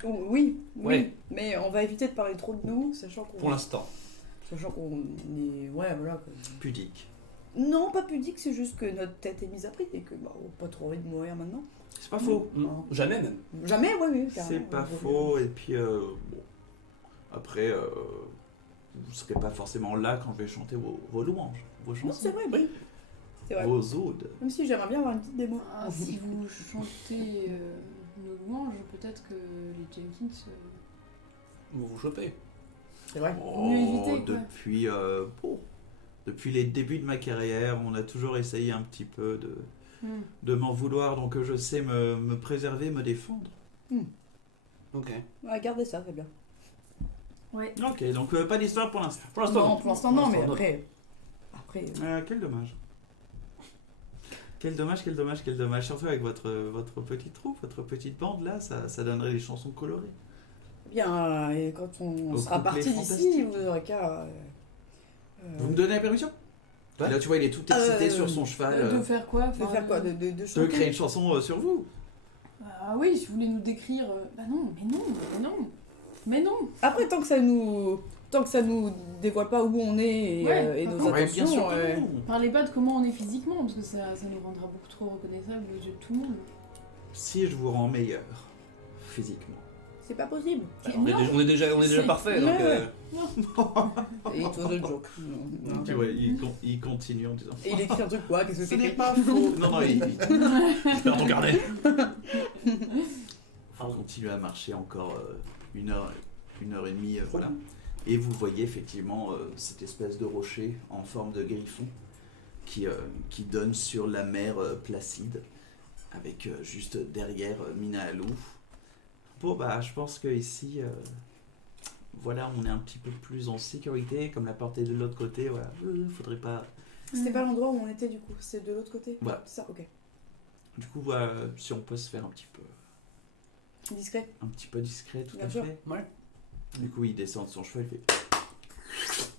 Oh, oui, Ouais. mais on va éviter de parler trop de nous, sachant qu'on... Pour l'instant. Sachant qu'on est... Ouais, voilà. Quoi. Pudique. Non, pas pudique, c'est juste que notre tête est mise à prix et que bah, on n'a pas trop envie de mourir maintenant. C'est pas faux. Non. Jamais même. Jamais, oui, carrément. C'est pas faux. Et puis, bon. Après, vous serez pas forcément là quand je vais chanter vos louanges, vos Non, chansons. c'est vrai, oui. C'est vrai. Vos odes. Même si j'aimerais bien avoir une petite démo. Ah, si vous chantez nos louanges, peut-être que les Jenkins. Vous vous chopez. C'est vrai. Mieux éviter, quoi. Depuis les débuts de ma carrière, on a toujours essayé un petit peu de m'en vouloir, donc je sais me préserver, me défendre. Ok. Ouais, gardez ça, c'est bien. Ouais. Ok, donc pas d'histoire pour l'instant. Pour l'instant, Non, non. pour l'instant, non, mais Pour l'instant, après... Quel dommage. Quel dommage. Surtout avec votre petite troupe, votre petite bande, là, ça donnerait des chansons colorées. Bien, et quand on Au sera couplet parti d'ici, fantastique. vous aurez qu'à... Vous me donnez la permission? Ouais. Et là, tu vois, il est tout excité sur son De cheval. faire quoi? De faire quoi? De De chanter créer une chanson sur vous. Ah oui, si vous voulez nous décrire. Bah non, mais non, mais non. Mais non. Après, tant que ça nous dévoile pas où on est et, Ouais, et par nos contre, Ouais, intentions... bien sûr que non. Parlez pas de comment on est physiquement, parce que ça nous rendra beaucoup trop reconnaissables aux yeux de tout le monde. Si je vous rends meilleur, physiquement. C'est pas possible. on est déjà C'est- parfait, donc. Ouais. Et it was a joke. Tu vois, il continue en disant. Et il écrit un truc quoi? Qu'est-ce que Ce c'est n'est pas faux. Non, il Perds ton carnet. faut continuer à marcher encore une heure et demie, voilà. Et vous voyez effectivement cette espèce de rocher en forme de griffon qui donne sur la mer Placide, avec juste derrière Minaalou. Bon, bah, je pense que ici, voilà, on est un petit peu plus en sécurité, comme la porte est de l'autre côté, voilà. Faudrait pas. C'était pas l'endroit où on était du coup, c'est de l'autre côté. Voilà. C'est ça, ok. Du coup, si on peut se faire un petit peu discret, tout Bien à sûr. fait. Ouais. Du coup, il descend de son cheval, il fait.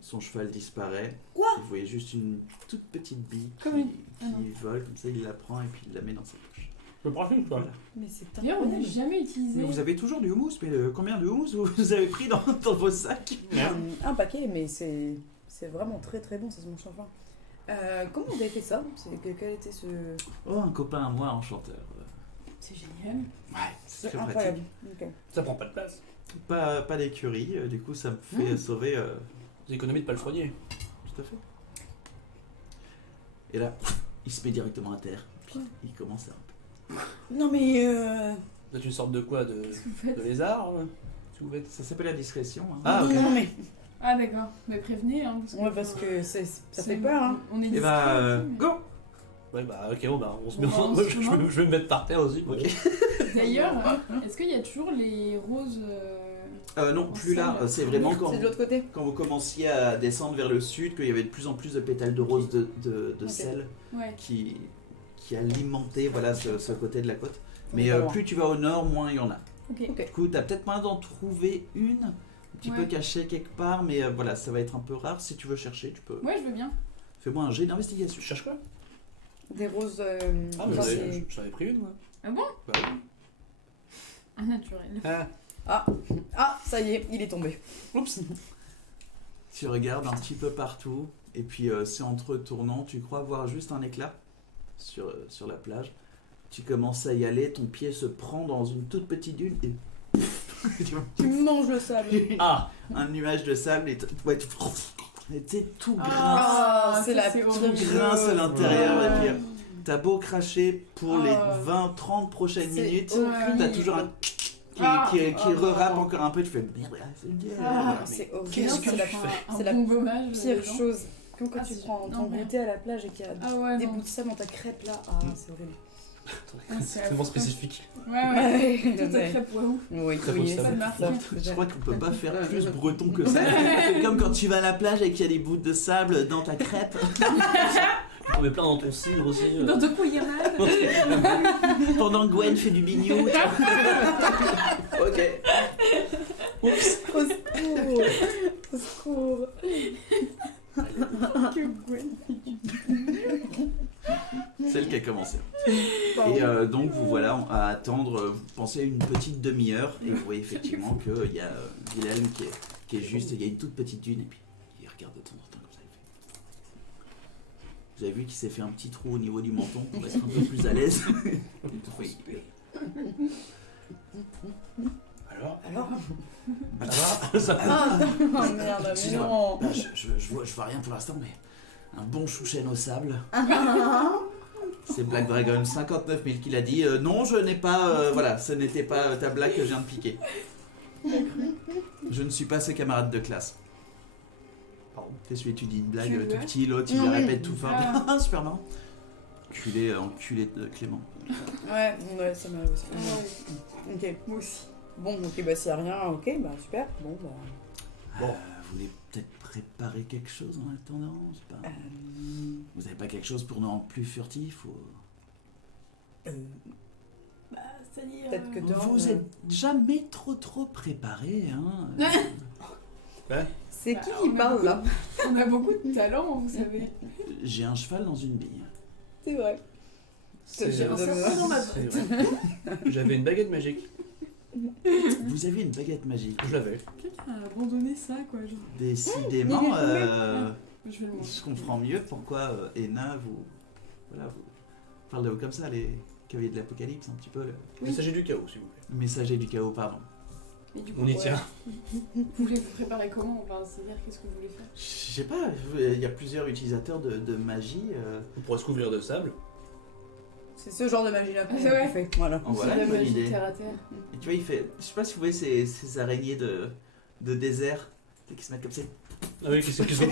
Son cheval disparaît. Quoi? Vous voyez juste une toute petite bille Comme qui, une- Ah non. qui vole, comme ça il la prend et puis il la met dans sa poche. Le prochain, quoi. Voilà. Mais c'est D'ailleurs, on n'a incroyable. jamais utilisé. Mais vous avez toujours du houmous, mais combien de houmous vous avez pris dans vos sacs? Un paquet, mais c'est vraiment très très bon, ça se mange sans fin. Comment vous avez fait ça? Quel était ce... Oh, un copain à moi, enchanteur. C'est génial. Ouais, c'est C'est très incroyable. pratique. Ok. Ça prend pas de place. Pas d'écurie, du coup ça me fait sauver. Vous économisez de palefrenier. Tout à fait. Et là, il se met directement à terre. Puis il commence à. Non mais... Vous êtes une sorte de quoi? De Qu'est-ce que vous faites? lézard? Si vous êtes. Ça s'appelle la discrétion. Hein. Ah, ok. Non mais... Ah d'accord. Mais prévenez, hein. Ouais, parce que ça fait peur, hein. On est Et discret bah, aussi, mais- go! Ouais, bah, ok, bon, bah, on se Bon, met. bah, on Moi, se je commence. vais me mettre par terre aussi. Ok. D'ailleurs, est-ce qu'il y a toujours les roses Non, En plus là. salle. C'est vraiment quand, C'est de l'autre côté. quand vous commenciez à descendre vers le sud qu'il y avait de plus en plus de pétales de rose de Ok. sel Ouais. qui alimentaient voilà, ce côté de la côte. Mais Pas loin. plus tu vas au nord, moins il y en a. Ok. Ok. Du coup, t'as peut-être moyen d'en trouver une, un petit peu Ouais. cachée quelque part, mais voilà, ça va être un peu rare. Si tu veux chercher, tu peux. Ouais, je veux bien. Fais-moi un jet d'investigation. Tu cherches quoi? Des roses... Ah, mais enfin, c'est- j'en avais pris une, moi. Ah bon? Bah oui. Un naturel. Ah, ça y est, il est tombé. Oups. Tu regardes un petit peu partout, et puis c'est en te retournant, tu crois voir juste un éclat sur la plage. Tu commences à y aller, ton pied se prend dans une toute petite dune, et Tu manges le sable. Ah! un nuage de sable, et ouais, t'es tout grince. Ah, c'est la c'est pire horrible. Grince à l'intérieur, Ouais. et puis t'as beau cracher pour les 20-30 prochaines C'est minutes, horrible. t'as toujours un qui re-rappe encore un peu, tu fais merde, c'est bien. Ah, mais c'est horrible. qu'est-ce que C'est la je fais c'est C'est la la gommage. pire chose. Comme quand Ah, tu c'est- prends non, ton merde. goûter à la plage et qu'il y a Ah ouais, des non. bouts de sable dans ta crêpe là. Ah, c'est horrible. Ah, C'est tellement spécifique. Ouais, ouais. Ouais. Toute ta crêpe waouh. Oui, Très oui, beau ça sable. me marche. Je crois qu'on peut pas faire plus breton que ça. C'est comme quand tu vas à la plage et qu'il y a des bouts de sable dans ta crêpe. On met plein dans ton cidre aussi. Dans deux couillonnades. Pendant que Gwen fait du bignou. Ok. Oups! Au secours. Au secours. Que Gwen. Celle qui a commencé. Et donc vous voilà à attendre, vous pensez une petite demi-heure et vous voyez effectivement qu'il y a Wilhelm qui est juste, il y a une toute petite dune et puis il regarde de temps en temps comme ça. Il fait. Vous avez vu qu'il s'est fait un petit trou au niveau du menton pour être un peu plus à l'aise. Oui. Alors Ça va. Oh merde, mais Excusez-moi. non. Bah, je vois rien pour l'instant, mais un bon chouchen au sable. C'est Black Dragon, 59 000 qu'il a dit. Non, je n'ai pas. Voilà, ce n'était pas ta blague que je viens de piquer. Je ne suis pas ses camarades de classe. Pardon. Qu'est-ce que tu dis une blague Tu tout veux petit, l'autre il la répète tout fort. Ah. Super marrant. Enculé de Clément. Ouais, ça m'arrive aussi. Ok. Moi aussi. Bon, ok, bah s'il y a rien, ok, bah super. Bon, bah. Bon. Vous voulez peut-être préparer quelque chose en attendant, je sais pas. Vous avez pas quelque chose pour nous rendre plus furtifs ou... Bah, c'est-à-dire. Peut-être que dehors, Vous êtes jamais trop préparé, hein. C'est Bah, qui on a parle beaucoup- là? On a beaucoup de talent, vous savez. J'ai un cheval dans une bille. C'est vrai. J'ai un serpent dans ma C'est botte. vrai. J'avais une baguette magique. Vous aviez une baguette magique. Je l'avais. Quelqu'un a abandonné ça, quoi. Genre. Décidément, Je vais le manger. je comprends mieux pourquoi Ena vous parle de vous comme ça, les cavaliers de l'apocalypse, un petit peu, le Oui. Messager du chaos, s'il vous plaît. messager du chaos, pardon. Et du coup, On y ouais. tient. Vous voulez vous préparer comment? Enfin, c'est-à-dire, qu'est-ce que vous voulez faire? Je sais pas, il y a plusieurs utilisateurs de magie. On pourrait se couvrir de sable. C'est ce genre de magie là C'est vrai. qu'on fait. Voilà. En voilà C'est une de la bonne magie idée. terre à terre. Et tu vois, il fait, je sais pas si vous voyez ces araignées de désert qui se mettent comme ça, Ah oui, qu'est-ce qu'ils sont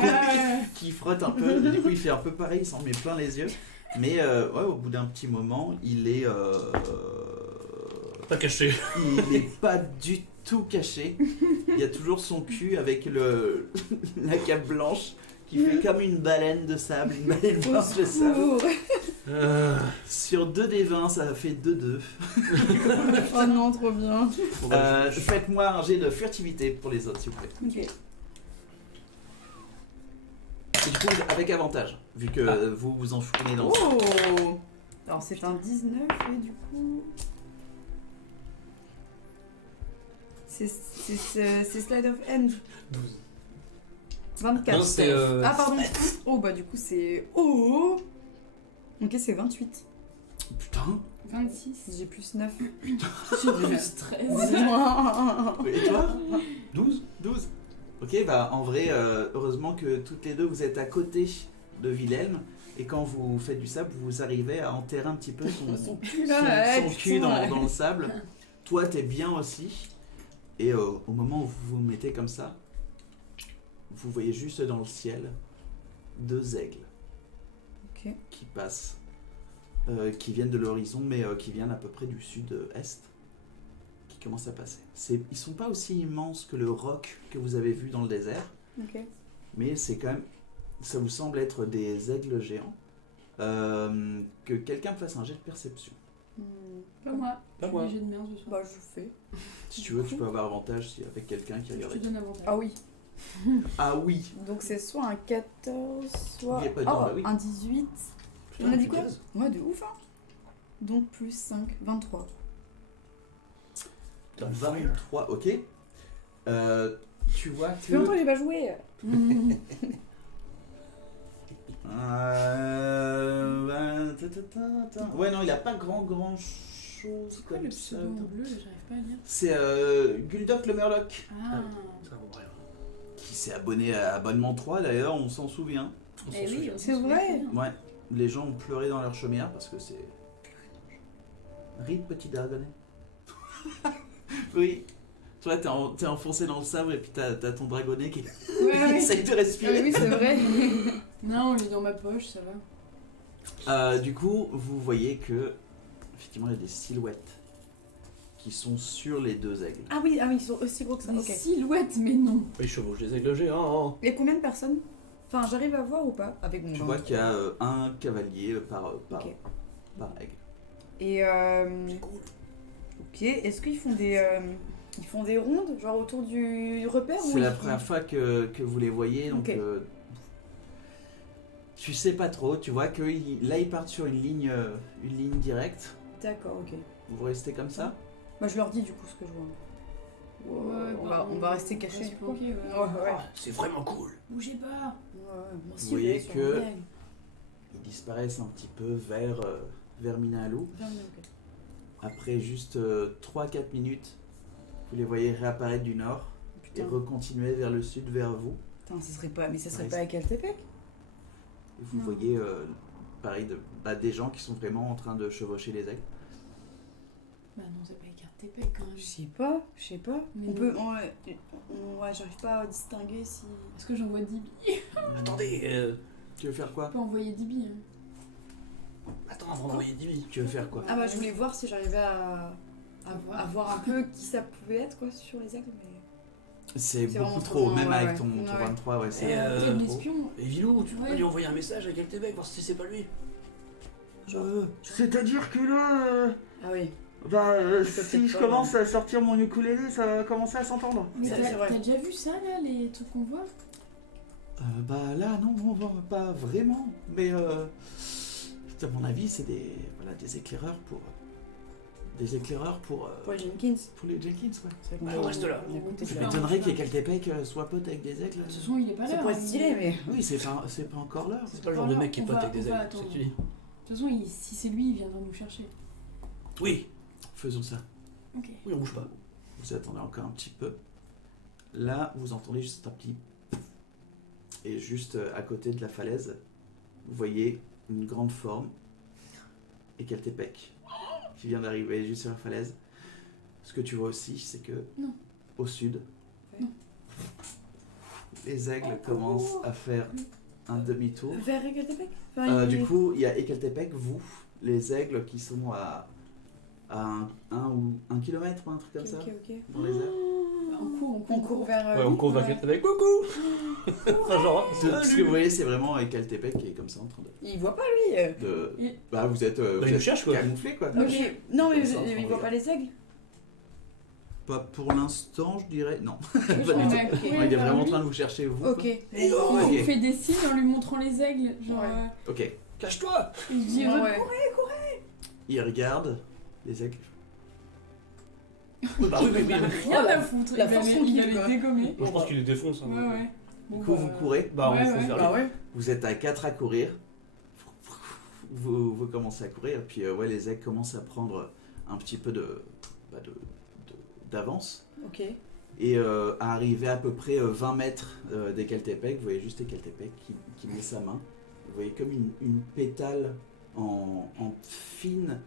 qui frottent un peu. Et du coup, il fait un peu pareil, il s'en met plein les yeux. Mais ouais, au bout d'un petit moment, il est pas cachés. il n'est pas du tout caché. Il y a toujours son cul avec la cape blanche qui fait comme une baleine de sable, une baleine blanche de sable. Sur 2 des 20, ça fait 2-2. Oh non, trop bien. Faites-moi un jet de furtivité pour les autres, s'il vous plaît. Ok. Et du coup, avec avantage, vu que vous vous enfournez dans ça. Oh. Alors c'est un 19 et du coup... C'est Slide of Hand. 12. 24. Non, c'est, Ah pardon. Oh bah du coup c'est... Oh. Ok, c'est 28. Putain. 26. J'ai plus 9. J'ai plus 13. Et toi 12 12. Ok, bah en vrai, heureusement que toutes les deux vous êtes à côté de Wilhelm. Et quand vous faites du sable, vous arrivez à enterrer un petit peu son cul là, ouais, son cul putain. dans le sable. Toi, t'es bien aussi. Et au moment où vous vous mettez comme ça, vous voyez juste dans le ciel 2 aigles Ok. qui passent, qui viennent de l'horizon, mais qui viennent à peu près du sud-est, qui commencent à passer. Ils sont pas aussi immenses que le roc que vous avez vu dans le désert, Ok. mais c'est quand même, ça vous semble être des aigles géants. Que quelqu'un me fasse un jet de perception. Pas moi. Pas Je moi. suis léger de merde ce soir. Bah je fais. Si tu veux, tu peux avoir avantage avec quelqu'un qui Je regarde. te donne avantage. Ah oui. Ah oui. Donc c'est soit un 14, soit Il y a pas de bah oui. un 18. Putain, On a dit quoi? punaise. Ouais, de ouf, hein. Donc plus 5, 23. Putain, 23, ok. Tu vois Ça fait longtemps que que... j'ai pas joué. Ouais, non, il a pas grand chose C'est quoi comme le ça. pseudo en bleu? J'arrive pas à lire. C'est Guldoc le Murloc, Ah. Ça vaut rien. qui s'est abonné à Abonnement 3 d'ailleurs, on s'en souvient. On s'en Eh oui, souvient. on s'en C'est souvient vrai. très bien. Ouais, les gens ont pleuré dans leur chaumière parce que c'est... Rip petit dragonnet. Oui. Tu vois, t'es enfoncé dans le sable et puis t'as ton dragonnet qui Ouais, ouais. essaye de respirer. oui, c'est vrai. Non, on est dans ma poche, ça va. Du coup, vous voyez que effectivement il y a des silhouettes qui sont sur les 2 aigles. Ah oui, ils sont aussi gros que ça. Des Ok. silhouettes, mais non. Ils chevauchent des aigles géants. Et combien de personnes? Enfin, j'arrive à voir ou pas avec mon Tu vin. vois qu'il y a un cavalier par Ok. aigle. Et C'est cool. ok, est-ce qu'ils font des rondes, genre autour du repère ou C'est la ils- première fois que vous les voyez, donc Ok. Tu sais pas trop, tu vois que là ils partent sur une ligne directe. D'accord, ok. Vous restez comme ça? Bah, je leur dis du coup ce que je vois. On va rester cachés du coup. Ouais. Ah, c'est vraiment cool. Bougez pas. Merci, Vous voyez sur que- la règle. Ils disparaissent un petit peu vers Minaloo. Ok. Après juste 3-4 minutes, vous les voyez réapparaître du nord et Putain. recontinuer vers le sud, vers vous. Putain, ça serait pas. Mais ça serait Ouais, pas à Caltepec? Et vous Non. voyez, pareil, des gens qui sont vraiment en train de chevaucher les aigles. Bah non, c'est pas Écartépec quand même. Je sais pas. Mais On non. peut. Ouais, j'arrive pas à distinguer si. Est-ce que j'envoie 10 billes? Attendez, Tu veux faire quoi? Je peux envoyer 10 billes. attends avant d'envoyer 10 billes. Tu veux faire quoi? Ah bah, je voulais voir si j'arrivais à voir un peu qui ça pouvait être quoi sur les aigles, mais. C'est C'est beaucoup vraiment trop, trop même loin, avec ouais. ton Ouais. 23, ouais, Et, c'est euh, Quel trop. espion. Et Vilou, tu peux Ouais. lui envoyer un message à Caltebek, voir si c'est pas lui. C'est-à-dire que là, Ah oui. bah, peut si je pas, commence à sortir mon ukulélé, ça va commencer à s'entendre. Mais Ça, c'est vrai. t'as déjà vu ça là, les trucs qu'on voit? Bah là, non, pas vraiment. Mais à mon avis, c'est des éclaireurs pour. Des éclaireurs pour Pour Jenkins. pour les Jenkins, ouais. C'est vrai Bah, qu'on on a- reste là. on a écouté Je ça. m'étonnerais qu'Ekeltepec soit pote avec des aigles. De toute façon, il est pas là. Ça pourrait être hein. stylé, mais. Oui, c'est pas encore l'heure. C'est pas le genre de mec qui est On pote va- avec des on va aigles, c'est ce que tu attendre. dis. De toute façon, si c'est lui, il viendra nous chercher. Oui, Faisons ça. Ok. oui, on bouge pas. Vous attendez encore un petit peu. Là, vous entendez juste un petit. Et juste à côté de la falaise, vous voyez une grande forme. Ekeltepec qui vient d'arriver juste sur la falaise. Ce que tu vois aussi, c'est que Non. au sud, Non. les aigles commencent à faire un demi-tour. Vers Caltepec. Du coup, il y a Ekeltepec, vous, les aigles qui sont à 1 kilomètre ou un truc comme ça, Ok. dans les airs. On court vers. Ouais, on court vers ouais. Caltebek, coucou. Enfin, genre, Tout ce que vous voyez, c'est vraiment Ekeltepec qui est comme ça en train Il voit pas lui. de. Et- Bah, vous êtes, il nous cherche, quoi. camouflé, quoi. Ok. Non, mais Comme ça, en train il de voit pas les aigles. Pas pour l'instant, je dirais. Non. On Pas du va tout. courir Il est vers vraiment en lui. train de vous chercher, vous. Ok. Et Oh, on ok. lui fait des signes en lui montrant les aigles. Genre, Ouais. Ok. Cache-toi. et je dis, Ouais. Il regarde les aigles. Bah oui, rien à foutre. La il force va tranquille, les quoi. dégommer. Moi, je pense qu'il les défonce. Hein. Ouais. Bon, Du coup, bah, vous courez. Bah, Ouais, on faut ouais. faire Bah ouais. Vous êtes à 4 à courir. Vous commencez à courir. Puis, ouais, les aigles commencent à prendre un petit peu d'avance. Ok. Et à arriver à peu près 20 mètres d'Ekeltepec, vous voyez juste Ekeltepec qui met sa main. Vous voyez comme une pétale en fine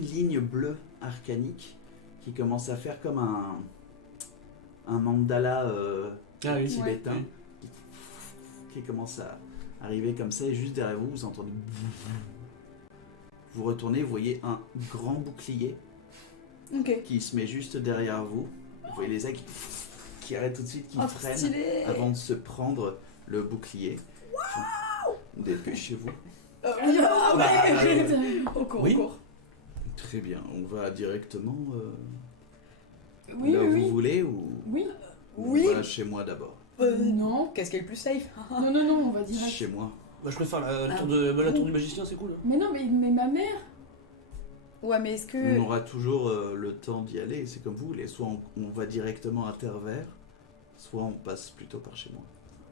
ligne bleue arcanique qui commence à faire comme un mandala Ah oui. tibétain Ouais. qui commence à arriver comme ça. Et juste derrière vous, vous entendez. Vous retournez, vous voyez un grand bouclier Ok. qui se met juste derrière vous. Vous voyez les aigles qui arrêtent tout de suite, qui Oh, freinent stylé. avant de se prendre le bouclier. Dépêchez-vous. Ah Bah, Au cours, oui. au cours. Très bien, on va directement Oui, là où oui, vous voulez ou oui. Oui. on va chez moi d'abord. Non. Qu'est-ce qui est le plus safe? Non, on va direct. Chez moi. Bah, je préfère Ah. la tour du magicien, c'est cool. Mais non, mais ma mère. Ouais, mais est-ce que. On aura toujours le temps d'y aller, c'est comme vous voulez. Soit on va directement à Terre-Vert, soit on passe plutôt par chez moi.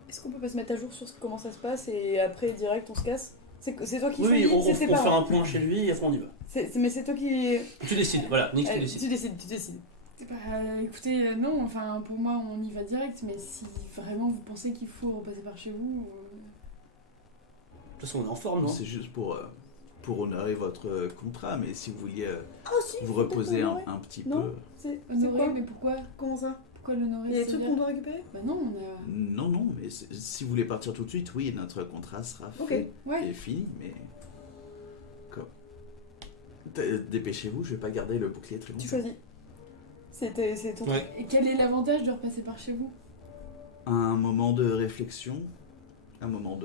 Est-ce qu'on peut pas se mettre à jour sur comment ça se passe et après direct on se casse? C'est toi qui Oui, choisis, on c'est fait tes parents. un point chez lui et après on y va. Mais c'est toi qui. Tu décides, voilà, Nix, tu Tu décides. décides. Bah, écoutez, non, enfin, pour moi, on y va direct, mais si vraiment vous pensez qu'il faut repasser par chez vous. De toute façon, on est en forme, non? C'est juste pour honorer votre contrat, mais si vous vouliez Ah si, vous faut peut-être reposer honorer. un petit Non. peu. C'est Honorer, quoi? mais pourquoi? Comment ça? Pourquoi l'honorer? Il y a des trucs c'est-à-dire qu'on doit récupérer? Bah non, on a. Non, mais si vous voulez partir tout de suite, oui, notre contrat sera Ok. fait Ouais. et fini, mais. Comme. Dépêchez-vous, je vais pas garder le bouclier très longtemps. Tu choisis. C'est ton Ouais. Et quel est l'avantage de repasser par chez vous? Un moment de réflexion, un moment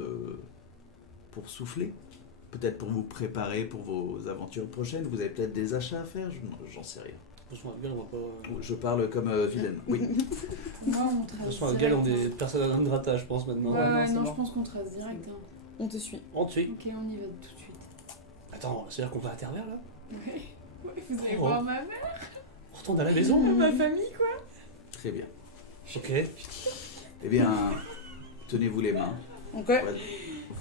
pour souffler, peut-être pour vous préparer pour vos aventures prochaines. Vous avez peut-être des achats à faire, j'en sais rien. De toute façon, à Gal, on va pas. Je parle comme vilaine. Oui. Moi, on De toute trace. façon, à direct, Gal, on hein. est personne à non gratta, je pense, maintenant. Ouais, non, c'est non, bon. je pense qu'on trace direct. Hein. On te suit. On te suit. Ok, on y va tout de suite. Attends, c'est-à-dire qu'on va à Terre-Vert là? Ouais, vous allez Oh. voir ma mère, On retourne à la maison? ma famille, quoi. Très bien. Ok. Eh bien, tenez-vous les mains. Ok. Ouais,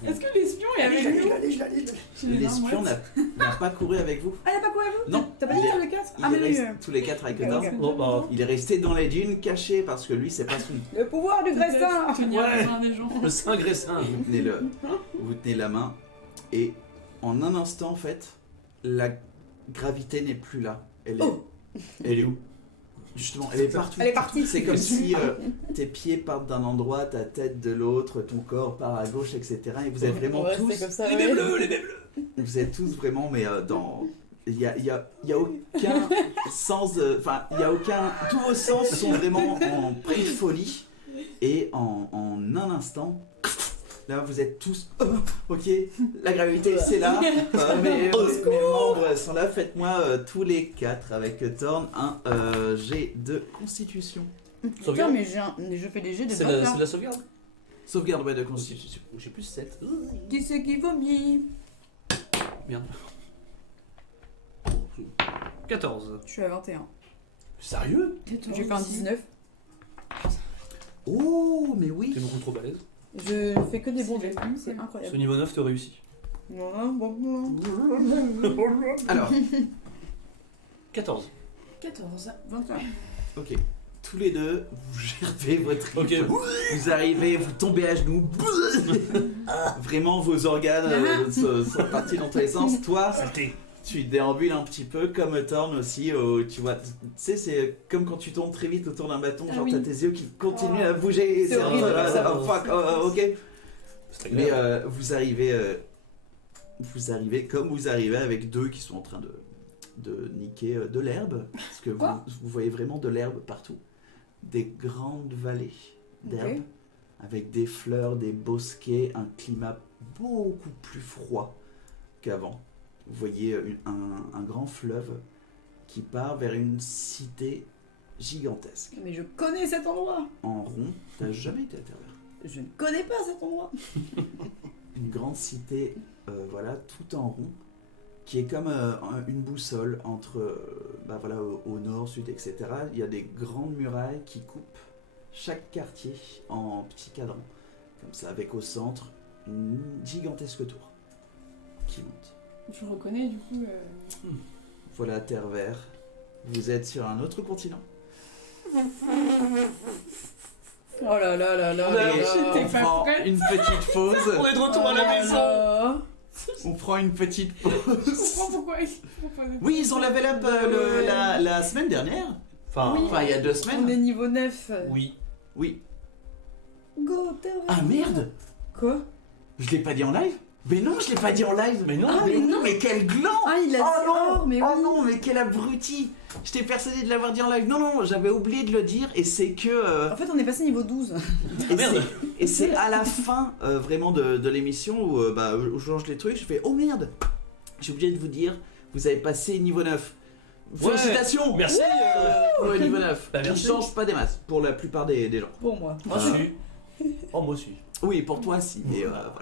vous- Est-ce que l'espion est avec nous? L'espion n'a pas couru avec vous? Ah, y'a pas quoi à vous? Non. T'as pas dit sur le 4? Il Ah, est mais resté tous les 4 avec Ok, Thorn. ok. Bon, bah, Il est resté dans les dunes, caché, parce que lui, c'est pas son. le pouvoir du graissin. Tenir Ouais. la main des gens. le Saint Gressin. Vous tenez la main, et en un instant, en fait, la gravité n'est plus là. Elle est où? Justement, elle est partout. Elle est partie. C'est comme si tes pieds partent d'un endroit, ta tête de l'autre, ton corps part à gauche, etc. Et vous êtes vraiment Ouais, tous. c'est comme ça, Les ouais. baies bleues, les baies bleues. Vous êtes tous vraiment, mais dans. Il y a aucun sens de. Enfin, il y a aucun. Tous vos sens sont vraiment en pré-folie. Et en un instant. Là, vous êtes tous. Ok, la gravité, c'est là. Mes membres sont là. Faites-moi tous les 4 avec Thorn un jet de constitution. Putain, Sauvegarde. mais je fais des jets de C'est bloc, la, là. c'est la sauvegarde? Sauvegarde ouais, de constitution. J'ai plus 7. Qui c'est qui vomit? Merde. 14. Je suis à 21. Sérieux? J'ai fait un 19. Oh, mais oui. T'es beaucoup trop balèze. Je fais que des bons jets. C'est C'est Ce incroyable. niveau 9 te réussit. Non, bon. Alors, 14. 14. 21. ok. Tous les deux, vous gerbez votre rythme. Ok. Vous arrivez, vous tombez à genoux. Vraiment, vos organes sont partis dans tous les sens. Toi, Saleté. tu déambules un petit peu comme Thorn aussi. Tu vois, tu sais, c'est comme quand tu tombes très vite autour d'un bâton. Ah Genre, oui. t'as tes yeux qui continuent à bouger. C'est horrible, ça. Fuck, ok. C'est Mais agréable. vous arrivez comme vous arrivez avec deux qui sont en train de niquer de l'herbe. Parce que Quoi vous voyez vraiment de l'herbe partout. Des grandes vallées d'herbe Ok. avec des fleurs, des bosquets, un climat beaucoup plus froid qu'avant. Vous voyez un grand fleuve qui part vers une cité gigantesque. Mais je connais cet endroit. En rond, t'as jamais été à Terre-Verte. Je ne connais pas cet endroit. Une grande cité, voilà, tout en rond, qui est comme une boussole entre, voilà, au nord, sud, etc. Il y a des grandes murailles qui coupent chaque quartier en petits cadrans, comme ça, avec au centre une gigantesque tour qui monte. Je reconnais du coup. Voilà Terre-Vert. Vous êtes sur un autre continent. Oh là là là là Et là j'étais on pas prend prête. une petite pause. On est de retour à la maison. On prend une petite Je pause. comprends pourquoi ils proposent. Oui, ils ont level up la semaine dernière. Enfin, Enfin, il y a 2 On est semaines. niveau 9. oui. Oui. Go, Terre. Ah merde! Quoi? Je l'ai pas dit en live? Mais non, je l'ai pas dit en live! Mais non. Ah, mais mais non, non. mais quel gland! Ah, il a dit or, mais oh oui. non, mais quel abruti! J'étais persuadé de l'avoir dit en live. Non, non, j'avais oublié de le dire et c'est que. En fait, on est passé niveau 12. Et merde. et c'est à la fin vraiment de l'émission où je change les trucs, je fais oh merde! J'ai oublié de vous dire, vous avez passé niveau 9. Ouais. Félicitations! Merci. Ouais, niveau 9. Bah, Qui merci. change pas des masses pour la plupart des gens. Pour moi. Moi aussi. Oh, moi aussi. Oui, pour toi si, mais voilà.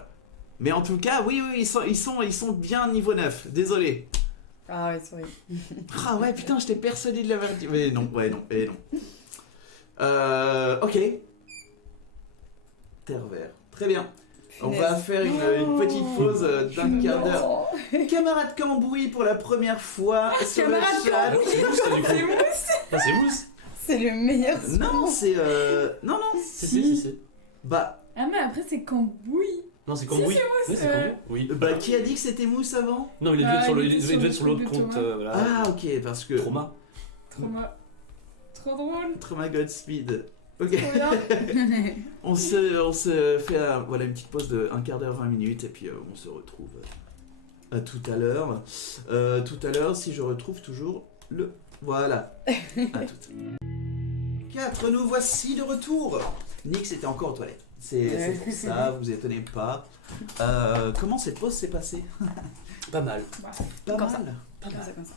Mais en tout cas, oui, ils sont bien niveau 9. Désolé. Ah ouais, sorry. Ah ouais, putain, j'étais persuadé de l'avoir dit. Mais non, ouais, non, et non. Ok. Terre vert. Très bien. On va faire une petite pause d'un quart d'heure. Camarade Cambouis pour la première fois sur le Camarade chat. C'est mousse, ça, du coup. Ah, c'est mousse. C'est le meilleur. Non, c'est non. Si. Bah, Ah, mais après, c'est Cambouis. Non, c'est Cambouis. Oui, c'est Cambouis. Oui. bah, qui a dit que c'était mousse avant? Non, il est Ah, sur le- il était il sur devait le être sur l'autre truc de compte. Thomas. Voilà. Ah, ok, parce que Trauma. Trop drôle. Trauma Godspeed. Ok. Trop bien. On se fait voilà, une petite pause de 1 quart d'heure, 20 minutes, et puis on se retrouve à tout à l'heure. Tout à l'heure, si je retrouve toujours le... Voilà. À tout. 4, nous voici de retour. Nix était encore aux toilettes. C'est pour ça, vous étonnez pas. Comment cette pause s'est passée? Pas mal. Pas Comme ça. mal. Pas Comme mal. ça, comme ça.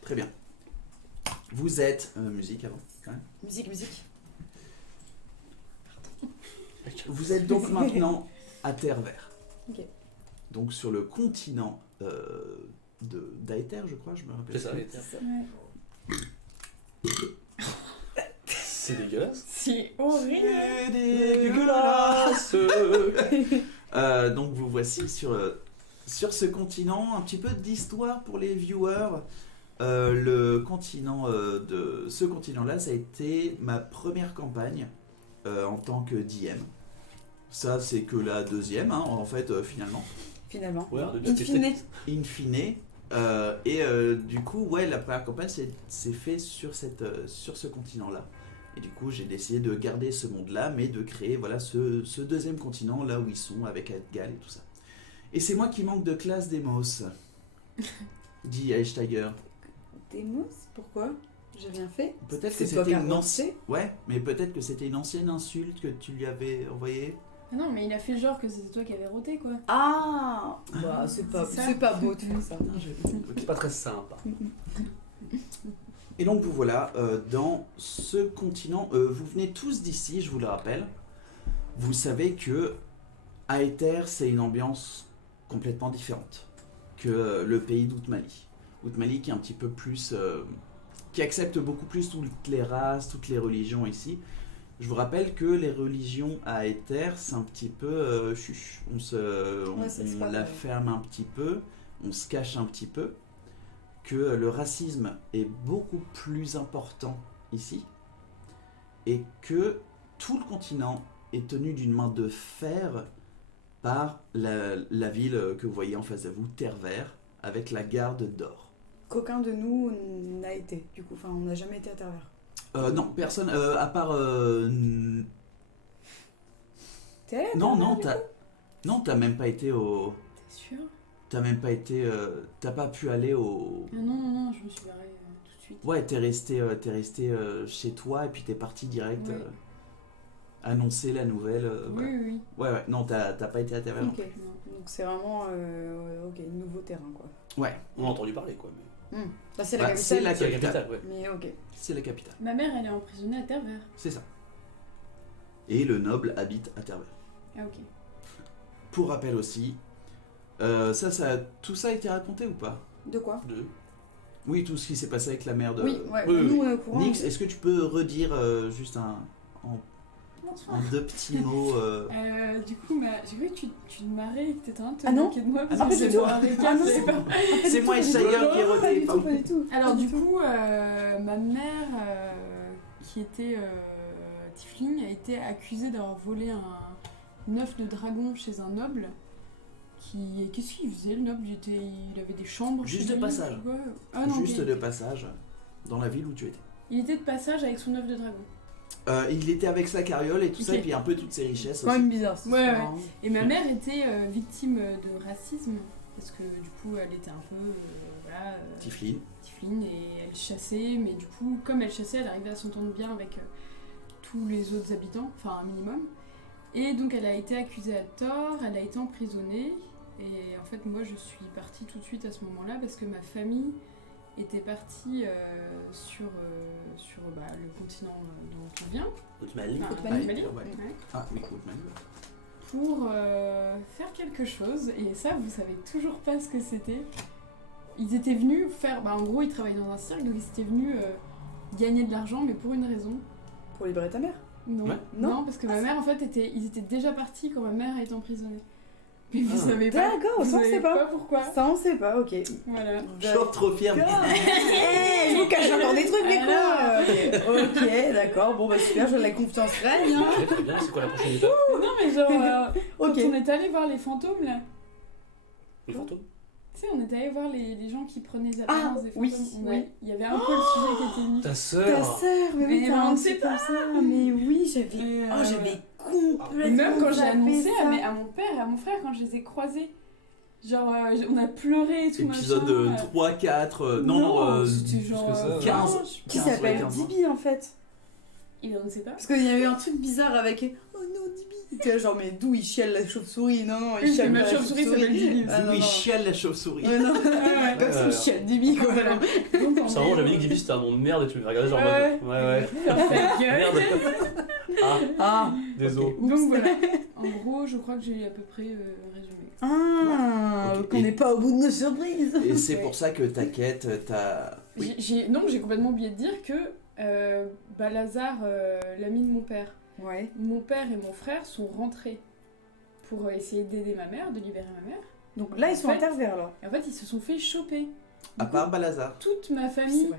Très bien. Vous êtes... musique avant, quand même. Musique. Vous êtes donc maintenant à Terre Vert. Ok. Donc sur le continent d'Aether, je crois, je me rappelle. C'est ça, plus. Aether. Ouais. C'est dégueulasse. C'est horrible. C'est dégueulasse. Donc vous voici sur ce continent, un petit peu d'histoire pour les viewers. Le continent de ce continent-là, ça a été ma première campagne en tant que DM. Ça, c'est que la deuxième, hein, en fait, finalement. Finalement. Ouais, In fine. In fine. Du coup, ouais, la première campagne c'est fait sur ce continent-là. Et du coup, j'ai décidé de garder ce monde-là, mais de créer voilà ce deuxième continent là où ils sont avec Edgal et tout ça. Et c'est moi qui manque de classe Demos, dit Einsteiger. Demos, pourquoi? J'ai rien fait. Peut-être que C'est toi c'était qui as une lancé. ancienne. Ouais, mais peut-être que c'était une ancienne insulte que tu lui avais envoyée. Ah non, mais il a fait genre que c'était toi qui avais roté, quoi. Ah bah, c'est ça. pas beau de faire ça. C'est pas très sympa. Et donc vous voilà dans ce continent. Vous venez tous d'ici, je vous le rappelle. Vous savez que Aether, c'est une ambiance complètement différente que le pays d'Outmali. Outmali qui est un petit peu plus... qui accepte beaucoup plus toutes les races, toutes les religions ici. Je vous rappelle que les religions à Aether, c'est un petit peu... chuch, on la ferme un petit peu, on se cache un petit peu. Que le racisme est beaucoup plus important ici et que tout le continent est tenu d'une main de fer par la ville que vous voyez en face de vous, Terre-Vert, avec la garde d'or. Qu'aucun de nous n'a été, du coup, enfin on n'a jamais été à Terre-Vert. Non, personne, à part... T'es allé à Non, Terre-Vert, t'as même pas été au... T'es sûr? T'as même pas été... t'as pas pu aller au... Ah non, je me suis barrée tout de suite. Ouais, t'es resté chez toi et puis t'es parti direct Ouais. annoncer la nouvelle. Oui, Voilà. oui. Ouais, non, t'as pas été à Terre-Vert. Ok, donc c'est vraiment nouveau terrain quoi. Ouais, On a entendu parler, quoi. Mais... Là c'est Bah, la c'est capitale. la C'est la capitale. capitale, ouais. Mais ok. C'est la capitale. Ma mère, elle est emprisonnée à Terre-Vert. C'est ça. Et le noble habite à Terre-Vert. Ah, ok. Pour rappel aussi, tout ça a été raconté ou pas? De quoi? Deux. Oui, tout ce qui s'est passé avec la mère de... Oui, ouais, oui, nous oui. on est au courant. Nix, est-ce que tu peux redire juste en deux petits mots Du coup, j'ai cru que tu te marrais et que t'étais en train de te Ah non. moquer de moi. Ah Parce non, que c'est j'ai toi. pas un récap, Ah non, j'avais c'est pas- C'est moi et Steiger qui est Pas roté. du tout, pas du tout. Alors Pas du du tout. coup, ma mère, qui était Tifling, a été accusée d'avoir volé un œuf de dragon chez un noble. Qu'est-ce qu'il faisait le noble? Il avait des chambres. Juste chez de lui, passage. ouais. Ah non, Juste ok. de passage dans la ville où tu étais. Il était de passage avec son œuf de dragon. Il était avec sa carriole et tout ça, Ok. et puis un peu toutes ses richesses C'est quand aussi. même bizarre. cette Ouais, histoire, hein. Et ma mère était victime de racisme. Parce que du coup, elle était un peu. Voilà. Tiflin. Tifline et elle chassait, mais du coup, comme elle chassait, elle arrivait à s'entendre bien avec tous les autres habitants, enfin un minimum. Et donc elle a été accusée à tort, elle a été emprisonnée. Et en fait, moi, je suis partie tout de suite à ce moment-là parce que ma famille était partie sur le continent dont on vient, Outmali. enfin, Outmali. Outmali, Ouais. ouais, Ah oui, Outmali. pour faire quelque chose. Et ça, vous savez toujours pas ce que c'était. Ils étaient venus faire, en gros, ils travaillaient dans un cirque, donc ils étaient venus gagner de l'argent, mais pour une raison. Pour libérer ta mère. Non, Ouais. non, parce que ma mère, en fait, ils étaient déjà partis quand ma mère a été emprisonnée. Mais vous savez pas. D'accord, vous ça on savez sait pas. pourquoi. Ça on sait pas, ok. Voilà. Je suis trop fier. Je vous cache encore des trucs, mais quoi Ok, d'accord, bon bah super, je la confiance très bien. Ok, très bien. C'est quoi la prochaine étape? Non, mais genre, quand Ok. on est allé voir les fantômes, là, Le fantôme. tu sais, on est allé voir les gens qui prenaient les apparences des fantômes. oui. Il y avait un peu le sujet qui était mis. Ta Ta sœur. sœur, mais oui, Mais t'as on un ne sait truc comme ça. Mais oui, j'avais. Et, Oh, j'avais Et complètement. même quand j'ai zappé annoncé ça. à mon père et à mon frère, quand je les ai croisés, genre, on a pleuré et tout Épisode machin. 3, 4, non, c'était genre plus que ça, 15. Qui 15, s'appelle ouais, 15. Dibi en fait. Il en sait pas. Parce qu'il y a eu un truc bizarre avec oh non Dibi. Tu vois genre mais d'où il chiale la chauve-souris? Non il chiale Ma pas la chauve-souris s'appelle Dibi. Ah, D'où non, il non. chiale la chauve-souris. Ouais, non, comme ça il chiale Dibi quoi. Voilà. Donc, en C'est vraiment, gros, j'avais dit que Dibi c'était un nom de merde et tu me regardais genre en Ouais. mode. Ouais. Ta gueule. Merde. Ah, désolé. Ok. Donc voilà. En gros, je crois que j'ai à peu près résumé. Ah, Ok. qu'on n'est pas au bout de nos surprises. Et c'est Ouais. pour ça que ta quête, t'as... Oui. Non, j'ai complètement oublié de dire que Balazar, l'ami de mon père, Ouais. mon père et mon frère sont rentrés pour essayer d'aider ma mère, de libérer ma mère. Donc là ils sont En fait- interverts alors. Et en fait, ils se sont fait choper. À part Balazar. Toute ma C'est famille. vrai.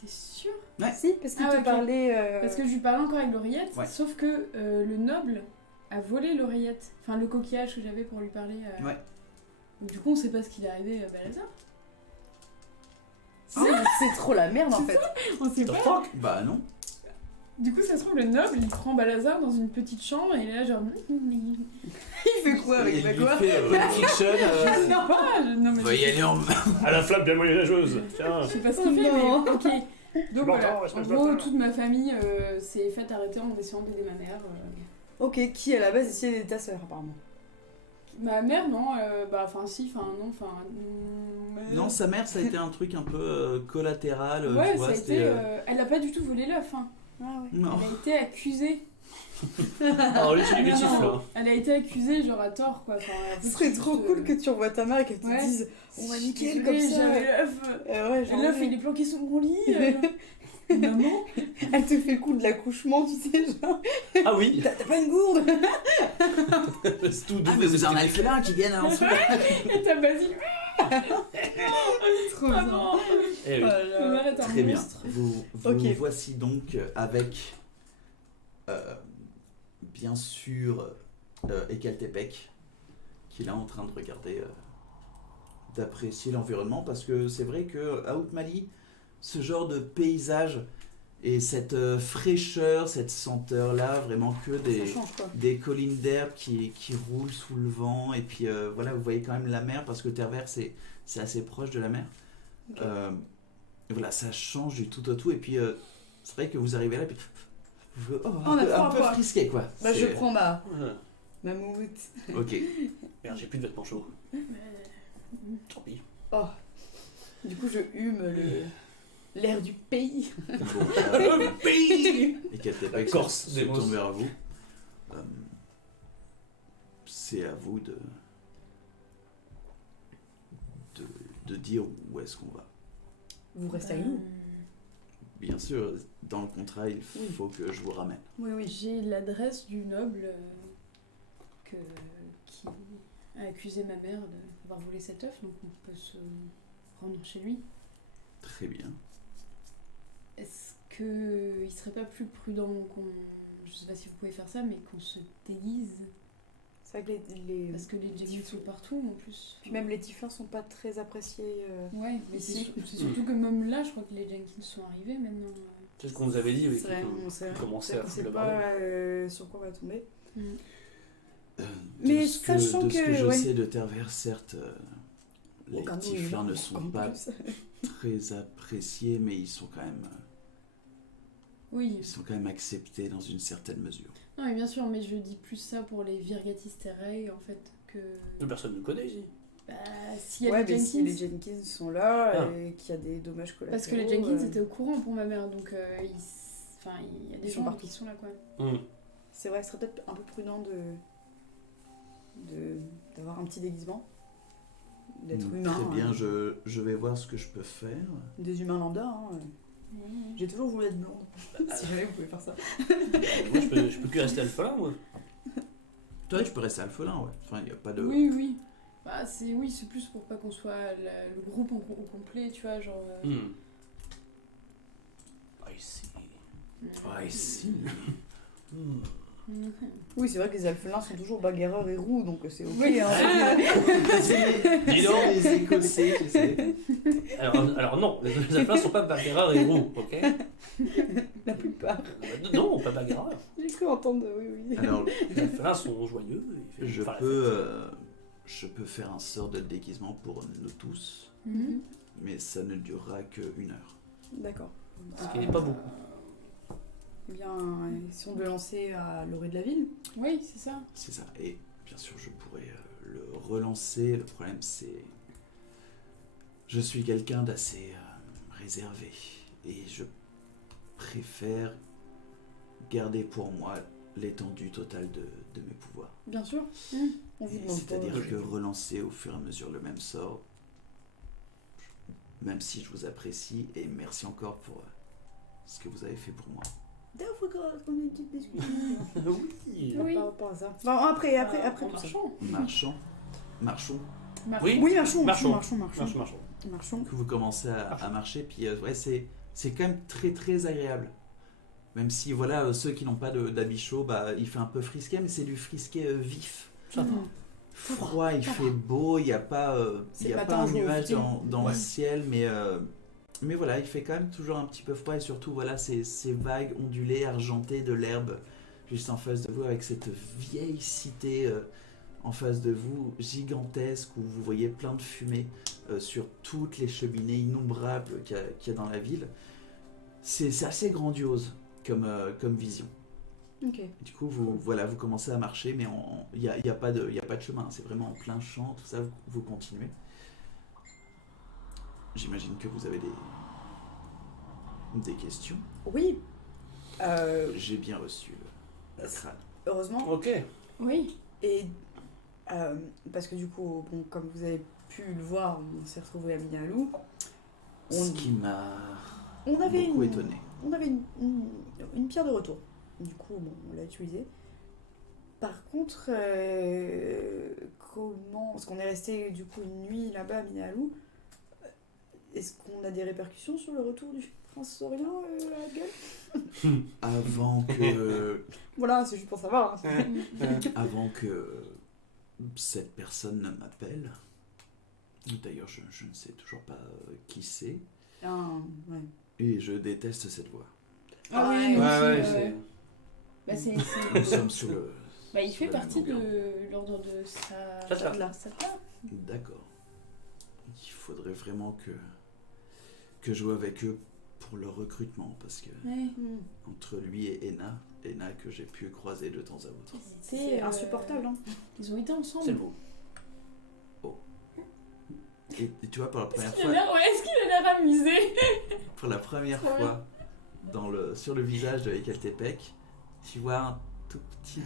T'es sûre? Ouais. Si, parce qu'il Ah, te ok. parlait. Parce que je lui parlais encore avec l'oreillette, Ouais. sauf que le noble a volé l'oreillette. Enfin, le coquillage que j'avais pour lui parler. Ouais. Donc, du coup, on sait pas ce qu'il est arrivé à Balazar. C'est trop la merde en fait. On sait The pas. fuck? Bah non. Du coup, ça se trouve, le noble, il prend Balazar dans une petite chambre et il est là, genre. Il fait quoi avec Il la lui quoi fait Pulp Fiction. Je sais pas, non, mais Veuillez aller en... À la flamme bien moyenâgeuse. Tiens. je sais pas ce qu'il fait, non. mais ok. Donc voilà, m'entends, en espèce gros, bâtard. toute ma famille s'est faite arrêter en essayant d'aider ma mère. Ok, qui à la base essayait d'aider ta sœur apparemment. Ma mère, non, enfin si, enfin non, enfin... Non, sa mère, ça a été un truc un peu collatéral. Ouais, tu vois, ça a c'était, été... elle a pas du tout volé l'œuf, hein. Ah ouais. Non. Elle a été accusée. Alors lui c'est du Non, motif non, là. Elle a été accusée, genre à tort, quoi. Enfin, Ce serait trop cool que tu revois ta mère et qu'elle te Ouais. dise on va nickel Désolée, comme ça. j'avais l'œuf. Ouais, genre, L'œuf, il est planqué sous mon lit. Maman. Elle te fait le coup de l'accouchement, tu sais, genre. Ah oui. T'as pas une gourde? C'est tout doux. Ah, mais vous en avez fait là qui viennent en ce moment. Et t'as Basile. Trop Ah bien. non. Eh oui. Ma mère est un Très bien. monstre. Vous Ok. voici donc avec, bien sûr, Ekaltepec, qui est là en train de regarder, d'apprécier l'environnement, parce que c'est vrai que à Outmali, ce genre de paysage et cette fraîcheur, cette senteur-là, vraiment que Ça change quoi. des collines d'herbe qui roulent sous le vent, et puis voilà, vous voyez quand même la mer, parce que Terre-Verte, c'est assez proche de la mer. Ok. Et voilà, ça change du tout au tout, et puis c'est vrai que vous arrivez là, puis On a un froid, peu quoi. frisqué, quoi. Bah je C'est- prends ma Ouais. moumoute. Ok. Merde, j'ai plus de vêtements chauds. Tant pis. Oh. Du coup je hume l'air du pays. Bon, Pays. et Ekaltepec La Corse se des tourne Mosses. vers vous. C'est à vous de dire où est-ce qu'on va. Vous restez avec nous. Bien sûr, dans le contrat, il Oui. faut que je vous ramène. Oui, oui. J'ai l'adresse du noble qui a accusé ma mère d'avoir volé cet œuf, donc on peut se rendre chez lui. Très bien. Est-ce qu'il serait pas plus prudent qu'on... Je sais pas si vous pouvez faire ça, mais qu'on se déguise? C'est vrai que les... Parce que les Jenkins sont partout en plus. Puis même les Tieflings sont pas très appréciés. Ouais, mais ici. c'est surtout que même là, je crois que les Jenkins sont arrivés maintenant. C'est ce qu'on nous avait dit. Oui, C'est vrai, on sait qu'on commençait à on foutre sait le pas bordel. sur quoi on va tomber. Mais Mais ce sachant de ce que que, je ouais. sais de Terre-Verte, certes, les Aucun nous est Tieflings mort, ne sont en pas plus. très appréciés, mais ils sont quand Oui, même acceptés dans une certaine mesure. non mais bien sûr, mais je dis plus ça pour les Virgatis Terrae en fait que... Personne ne connaît ici. Bah, s'il y a Ouais, les mais Jenkins... si les Jenkins sont là Ah. et qu'il y a des dommages collatéraux. Parce que les Jenkins étaient au courant pour ma mère, donc enfin, il y a des Ils sont gens partout. qui sont là quoi. C'est vrai, ce serait peut-être un peu prudent d'avoir un petit déguisement. D'être humain. Très bien, hein. je vais voir ce que je peux faire. Des humains lambda. Hein. J'ai toujours voulu être blonde. Si jamais vous pouvez faire ça. Moi, je peux que rester alpha, moi. Toi, tu peux rester alphelin, ouais. Enfin, il n'y a pas de... Oui, oui. Bah, c'est plus pour pas qu'on soit le groupe au complet, tu vois, genre... I see. Ouais, si. Oui, c'est vrai que les alphelins sont toujours bagarreurs et roux, donc c'est ok. Oui. Hein. Dis donc. C'est les Écossais, tu sais. Alors non, les alphins sont pas bagarreurs et roux, ok? La plupart. Non, pas bagarreurs. J'ai cru entendre, oui, oui. Alors, Les alphins sont joyeux. ils je font la peux faire un sort de déguisement pour nous tous, Mhm. mais ça ne durera qu'1 heure. D'accord. fête. Ce qui n'est pas beaucoup. Eh bien, essayons de le lancer à l'orée de la ville. Oui, c'est ça. C'est ça. Et bien sûr, je pourrais le relancer. Le problème, c'est... Je suis quelqu'un d'assez réservé. Et je préfère garder pour moi l'étendue totale de mes pouvoirs. Bien sûr. On vous demande pas. C'est-à-dire que relancer au fur et à mesure le même sort, même si je vous apprécie, et merci encore pour ce que vous avez fait pour moi. D'ailleurs, faut qu'on ait une petite discussion. Oui. Oui. Par rapport à ça. Bon, après En tout ça. marchant. Marchons. Oui. Oui, marchons. Marchons. Que vous commencez à marcher, puis ouais, c'est quand même très très agréable. Même si voilà, ceux qui n'ont pas d'habit chaud, bah, il fait un peu frisquet, mais c'est du frisquet vif. Ça va. Froid, il fait beau, il n'y a pas, C'est il y a le pas matin, un je vois, nuage c'est- dans ouais. le ciel, mais voilà, il fait quand même toujours un petit peu froid, et surtout voilà, ces vagues ondulées, argentées de l'herbe juste en face de vous, avec cette vieille cité en face de vous, gigantesque, où vous voyez plein de fumée sur toutes les cheminées innombrables qu'il y a dans la ville. C'est assez grandiose comme vision. Ok. Du coup, vous commencez à marcher, mais il n'y a pas de chemin. C'est vraiment en plein champ, tout ça, vous continuez. J'imagine que vous avez des questions. Oui. J'ai bien reçu le crâne. Heureusement. Ok. Oui. Et parce que du coup, bon, comme vous avez pu le voir, on s'est retrouvé à Minalou. Ce qui m'a On avait beaucoup étonné. On avait une pierre de retour. Du coup, bon, on l'a utilisée. Par contre, comment... Parce qu'on est resté du coup une nuit là-bas à Minalou. Est-ce qu'on a des répercussions sur le retour du prince saurien à Adgal? Avant que Voilà, c'est juste pour savoir. Hein. avant que cette personne ne m'appelle. D'ailleurs, je ne sais toujours pas qui c'est. Ouais. Et je déteste cette voix. Ah oui, Ouais, nous Ouais, aussi, c'est. Bah, Nous sommes sur le... Bah, il fait sur la partie même longueur. de l'ordre de Ça. sa D'accord. Il faudrait vraiment que je joue avec eux pour leur recrutement, parce que Ouais. entre lui et Ena que j'ai pu croiser de temps à autre. C'est insupportable. Hein. Ils ont été ensemble. C'est beau. Et tu vois, pour la première Est-ce qu'il fois, a l'air amusé? pour la première Trop fois sur le visage de Ekaltepec, tu vois un tout petit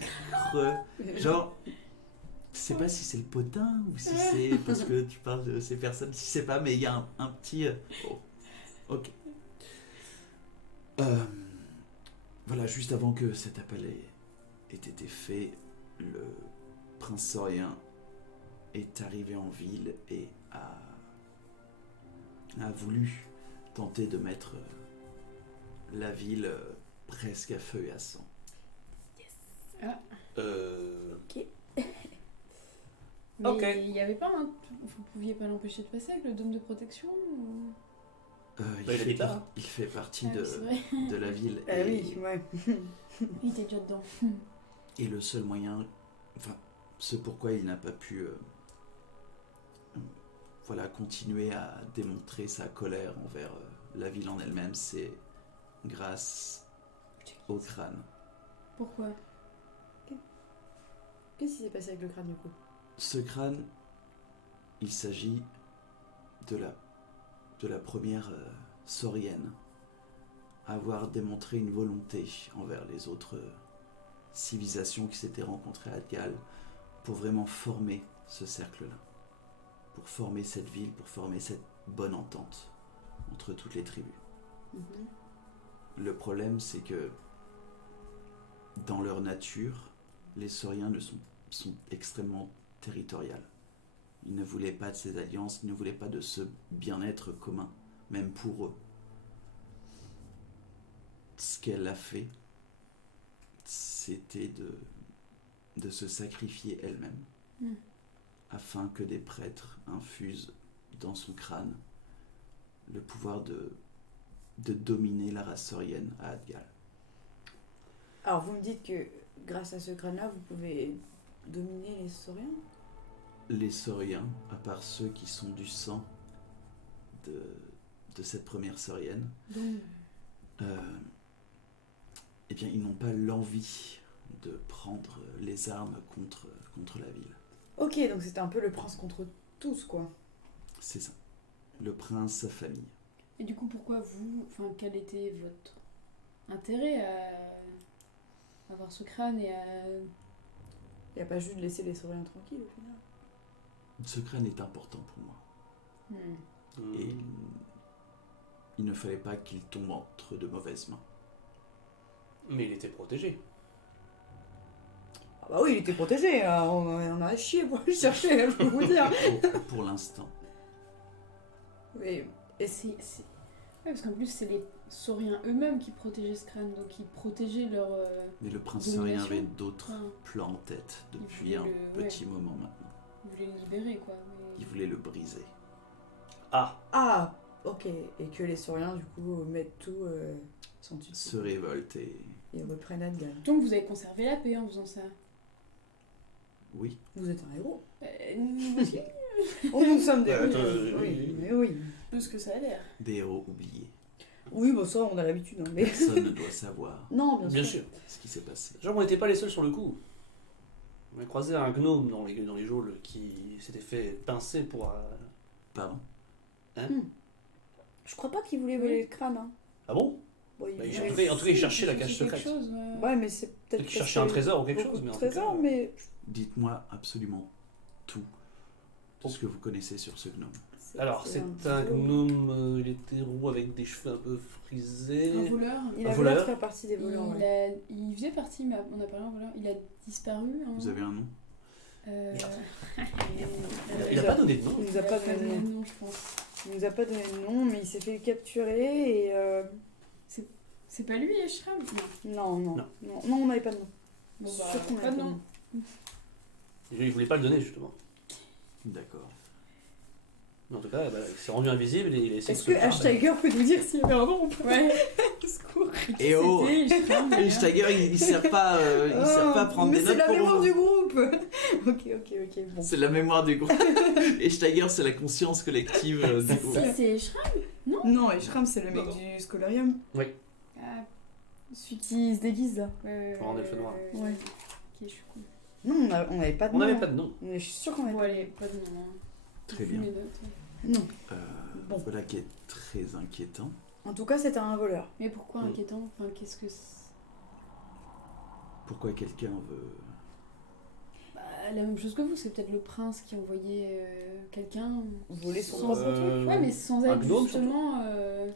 creux. Genre, je sais pas si c'est le potin ou si c'est parce que tu parles de ces personnes, je sais pas, mais il y a un petit. Oh, ok. Voilà, juste avant que cet appel ait été fait, le prince saurien est arrivé en ville et a voulu tenter de mettre la ville presque à feu et à sang. Mais Ok. il y avait pas un... Vous pouviez pas l'empêcher de passer avec le dôme de protection ou... Il fait partie Ah oui, c'est vrai. de la ville. Ah oui, ouais. Il était déjà dedans. Et le seul moyen, enfin, ce pourquoi il n'a pas pu continuer à démontrer sa colère envers la ville en elle-même, c'est grâce au crâne. Pourquoi? Qu'est-ce qui s'est passé avec le crâne du coup? Ce crâne, il s'agit de la première saurienne à avoir démontré une volonté envers les autres civilisations qui s'étaient rencontrées à Adgal pour vraiment former ce cercle-là, pour former cette ville, pour former cette bonne entente entre toutes les tribus. Le problème, c'est que dans leur nature, les sauriens sont extrêmement territoriales. Ils ne voulaient pas de ces alliances, ils ne voulaient pas de ce bien-être commun, même pour eux. Ce qu'elle a fait, c'était de se sacrifier elle-même, afin que des prêtres infusent dans son crâne le pouvoir de dominer la race saurienne à Adgal. Alors vous me dites que grâce à ce crâne-là, vous pouvez dominer les sauriens? Les sauriens, à part ceux qui sont du sang de cette première saurienne, Donc, eh bien, ils n'ont pas l'envie de prendre les armes contre la ville. Ok, donc c'était un peu le prince contre tous, quoi. C'est ça. Le prince, sa famille. Et du coup, pourquoi vous, enfin, quel était votre intérêt à avoir ce crâne et à... Il n'y a pas juste de laisser les sauriens tranquilles, au final. Ce crâne est important pour moi. Et il ne fallait pas qu'il tombe entre de mauvaises mains. Mais il était protégé. Ah bah oui, il était protégé, on a chier pour le chercher, je peux vous dire. Pour l'instant. Oui, Et c'est... Ouais, parce qu'en plus, c'est les sauriens eux-mêmes qui protégeaient ce crâne, donc ils protégeaient leur... Mais le prince Domination. saurien avait d'autres Enfin, plans en tête depuis voulait un le- petit moment maintenant. ils voulaient le libérer, quoi. Mais... Il voulait le briser. Ah, ok. Et que les sauriens, du coup, mettent tout sans dessus. Se révolte et... Ils reprennent Adgan. Donc vous avez conservé la paix en faisant ça. Oui. Vous êtes un héros. Nous aussi. Oh, nous sommes des Ouais, héros. Oui, mais oui. Plus que ça a l'air. Des héros oubliés. Oui, bon, ça, on a l'habitude. Hein, mais... Personne ne doit savoir Non, bien sûr. Bien sûr. ce qui s'est passé. Genre, on n'était pas les seuls sur le coup. On a croisé un gnome dans les geôles qui s'était fait pincer pour... Pardon. Je crois pas qu'ils voulaient voler le crâne. Hein. Ah bon? Bon, Bah, ils- en tout cas, il cherchait la cache quelque secrète. chose, Ouais, mais c'est peut-être Peut-être qu'il parce cherchait un que- trésor ou quelque beaucoup chose, de mais en tout trésors, cas... mais... Dites-moi absolument tout. Tout ce que vous connaissez sur ce gnome. Alors, c'est un gnome, il était roux avec des cheveux un peu frisés. Un voleur. Il Un a voleur. voulu faire partie des voleurs. ouais. Il faisait partie, mais on a parlé d'un voleur. Il a disparu. un Vous moment. avez un nom? Il a pas donné de nom. Il nous a pas donné de nom. nom, je pense. Il nous a pas donné de nom, mais il s'est fait capturer et... C'est pas lui, Eshram? Non. Non, on n'avait pas de nom. Bon, Sûr bah, qu'on pas avait de nom. Il voulait pas le donner, justement. D'accord. Mais en tout cas, bah, il s'est rendu invisible et il a essayé Est-ce de que se faire, Hashtiger peut nous dire s'il y avait un nom ou pas? Ouais. Au secours. Et oh, C'était Eshram, d'ailleurs. Steiger, il ne sert pas, il sert pas à prendre mais des c'est notes la pour mémoire vous. du groupe. Ok, bon. C'est la mémoire du groupe. Et Steiger, c'est la conscience collective du groupe. Si, c'est Eshram. Non, Eshram, c'est le mec Non. du Scholarium. Ah, Celui qui se déguise, là. En elfe noir. Ouais. Ok, je suis con. Non, on n'avait pas de On nom. n'avait pas de nom. On est sûr qu'on avait Bon, pas allez, pas de nom. Hein. Très Vu bien. mes notes. Non. Bon. Voilà qui est très inquiétant. En tout cas, c'était un voleur. Mais pourquoi Mm. inquiétant? Enfin, qu'est-ce que c'est? Pourquoi quelqu'un veut... Bah, la même chose que vous, c'est peut-être le prince qui envoyait quelqu'un. Voler son Sans- propre truc. Ouais, mais sans un être gnome, justement.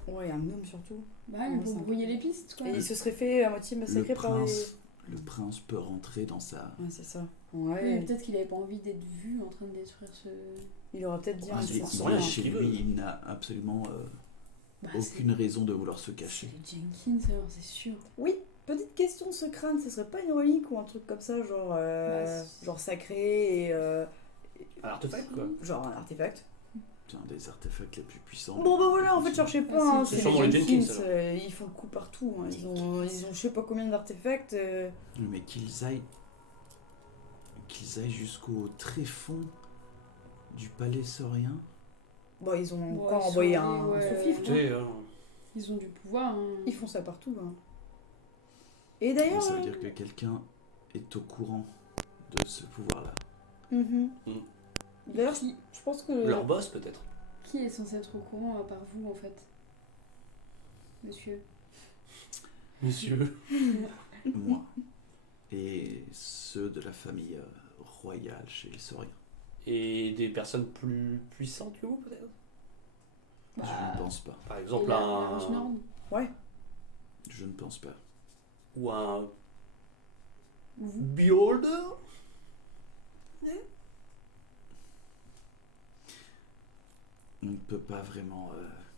Ouais, un gnome surtout. Bah, mais Ouais, pour c'est un brouiller peu- les pistes, quoi. Et il se serait fait à moitié massacrer par les... Le prince peut rentrer dans sa... Ouais, c'est ça. Oui, Ouais. mais peut-être qu'il avait pas envie d'être vu en train de détruire ce. Il aurait peut-être dit Ah, un il truc. est sans rien, chez qu'il lui, veut. il n'a absolument Bah, aucune raison de vouloir se c'est cacher. les Jenkins, alors c'est sûr. Oui, petite question, ce crâne, ce serait pas une relique ou un truc comme ça, genre, c'est- genre sacré et Un artefact, quoi. genre un artefact. C'est un des artefacts les plus puissants. Bon bah voilà, en fait, cherchez pas, Ah, hein, c'est c'est sûrement les les Jenkins, Jenkins, alors. ils font le coup partout, hein, ils ont je sais pas combien d'artefacts. Mais qu'ils aillent jusqu'au tréfonds du palais saurien. Bon, ils ont Ouais, encore ils sont envoyé allés, un ouais. sous-fifre, Tu hein. sais, Ils ont du pouvoir. Hein. Ils font ça partout. Hein. Et Mais d'ailleurs... ça veut dire que quelqu'un est au courant de ce pouvoir-là. Mhm. Mm. D'ailleurs, Qui, je pense que... leur boss, peut-être. qui est censé être au courant à part vous, en fait? Monsieur. Monsieur. Moi. Et ceux de la famille royale chez les sauriens. Et des personnes plus puissantes que vous, peut-être. Je ne pense pas. Par Et exemple, la un... Archnord. Je ne pense pas. Ou un... Vous. Beholder. On ne peut pas vraiment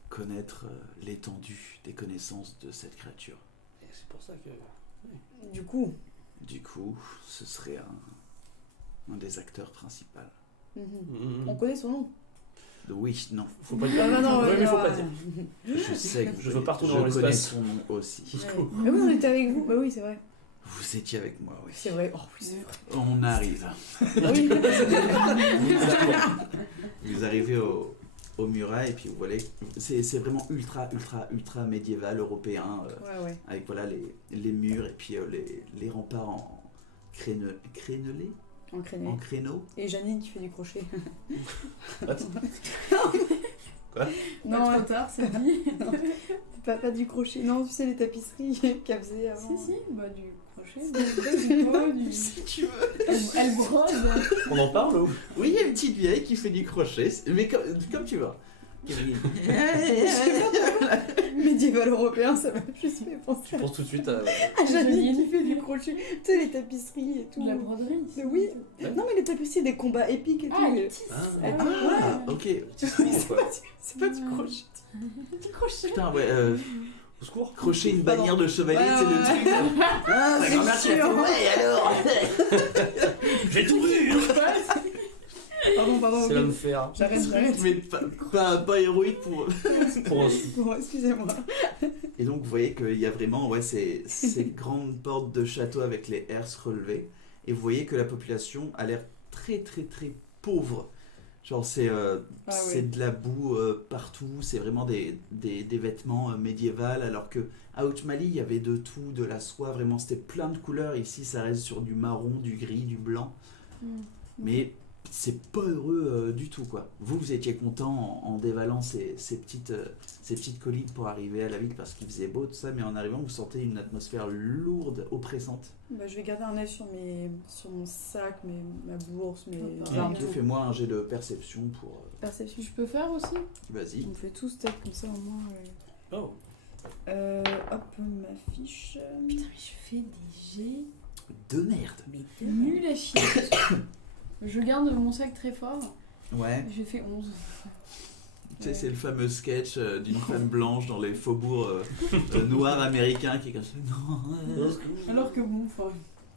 connaître l'étendue des connaissances de cette créature. Et c'est pour ça que... Du coup... Du coup, ce serait un des acteurs principaux. mhm. On connaît son nom. Oui, non. Faut pas dire. Non, Ouais, mais faut pas dire. Je sais que Je veux pas retourner je dans connais l'espace. son nom aussi. Ouais. Mais oui, on était avec vous. Bah oui, c'est vrai. Vous étiez avec moi, oui. C'est vrai. Oh oui, c'est vrai. On arrive. Ah oui. Vous arrivez au muret, et puis vous voyez, c'est vraiment ultra médiéval européen, avec voilà les murs, et puis les remparts en crénelés. En créneau. Et Janine qui fait du crochet. Quoi? Non, trop tard, c'est dit. pas du crochet. Non, tu sais, les tapisseries qu'elle faisait avant. Si, bah du crochet, du pot, du... Si tu veux. Elle brode. On en parle ou? Oui, il y a une petite vieille qui fait du crochet, mais comme tu veux. Médiéval européen, ça m'a juste fait penser Tu penses tout de suite à... Janine qui fait du crochet. Tu sais, les tapisseries et tout. De la broderie. Mais oui. Non, mais les tapisseries, des combats épiques et tout. Elle tisse. Ok. C'est pas du crochet. Du crochet. Putain, ouais. Au secours. Crocher une bannière de chevalier, c'est le truc. Ah, c'est grand-mère qui a fait, chiant. ouais, alors. J'ai tout vu. Pardon. C'est l'homme fer. J'arrête. Mais pas héroïque pour. Bon, excusez-moi. Et donc vous voyez qu'il y a vraiment ces grandes portes de château avec les herses relevées. Et vous voyez que la population a l'air très pauvre. Genre c'est de la boue partout, c'est vraiment des vêtements médiévaux, alors que à Outmali il y avait de tout, de la soie, vraiment c'était plein de couleurs. Ici ça reste sur du marron, du gris, du blanc. Mais c'est pas heureux du tout quoi. Vous étiez content en dévalant ces petites collines pour arriver à la ville parce qu'il faisait beau tout ça, mais en arrivant vous sentez une atmosphère lourde, oppressante. Bah, je vais garder un œil sur mon sac, ma bourse, mes Et armes. fais-moi un jet de perception pour. Perception. Je peux faire aussi. Vas-y. On fait tous peut-être comme ça au moins. Oh. Hop, ma fiche. Putain, mais je fais des jets. De merde. Mais nul à chier. Je garde mon sac très fort. Ouais. J'ai fait 11. Tu sais, c'est le fameux sketch d'une femme blanche dans les faubourgs noirs américains qui est comme ça. Non. Alors que bon, enfin.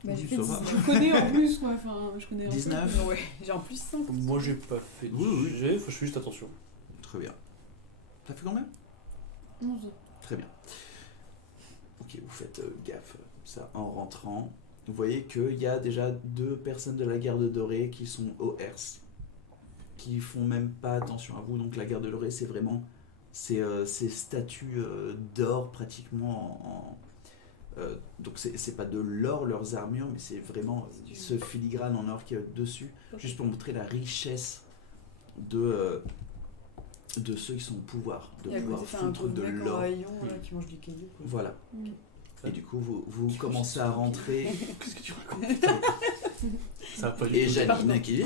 Bah, Oui, j'ai fait ça va. 10. Je connais en plus, quoi. Enfin, je connais un peu. 19. Ouais, j'ai en plus 5. Moi j'ai pas fait de Oui. jet, faut que je fais juste attention. Très bien. T'as fait combien? 11. Très bien. Ok, vous faites gaffe. Ça, en rentrant, vous voyez qu'il y a déjà 2 personnes de la garde dorée qui sont au Hers, qui font même pas attention à vous. Donc la garde dorée, c'est vraiment ces statues d'or pratiquement donc c'est pas de l'or leurs armures, mais c'est vraiment ce filigrane en or qui est dessus, juste pour montrer la richesse de ceux qui sont au pouvoir, de pouvoir foutre de l'or. Qui mange du caillou. Quoi. Voilà. Et du coup, vous commencez à rentrer. Qu'est-ce que tu racontes? Ça a pas Et Janine qui.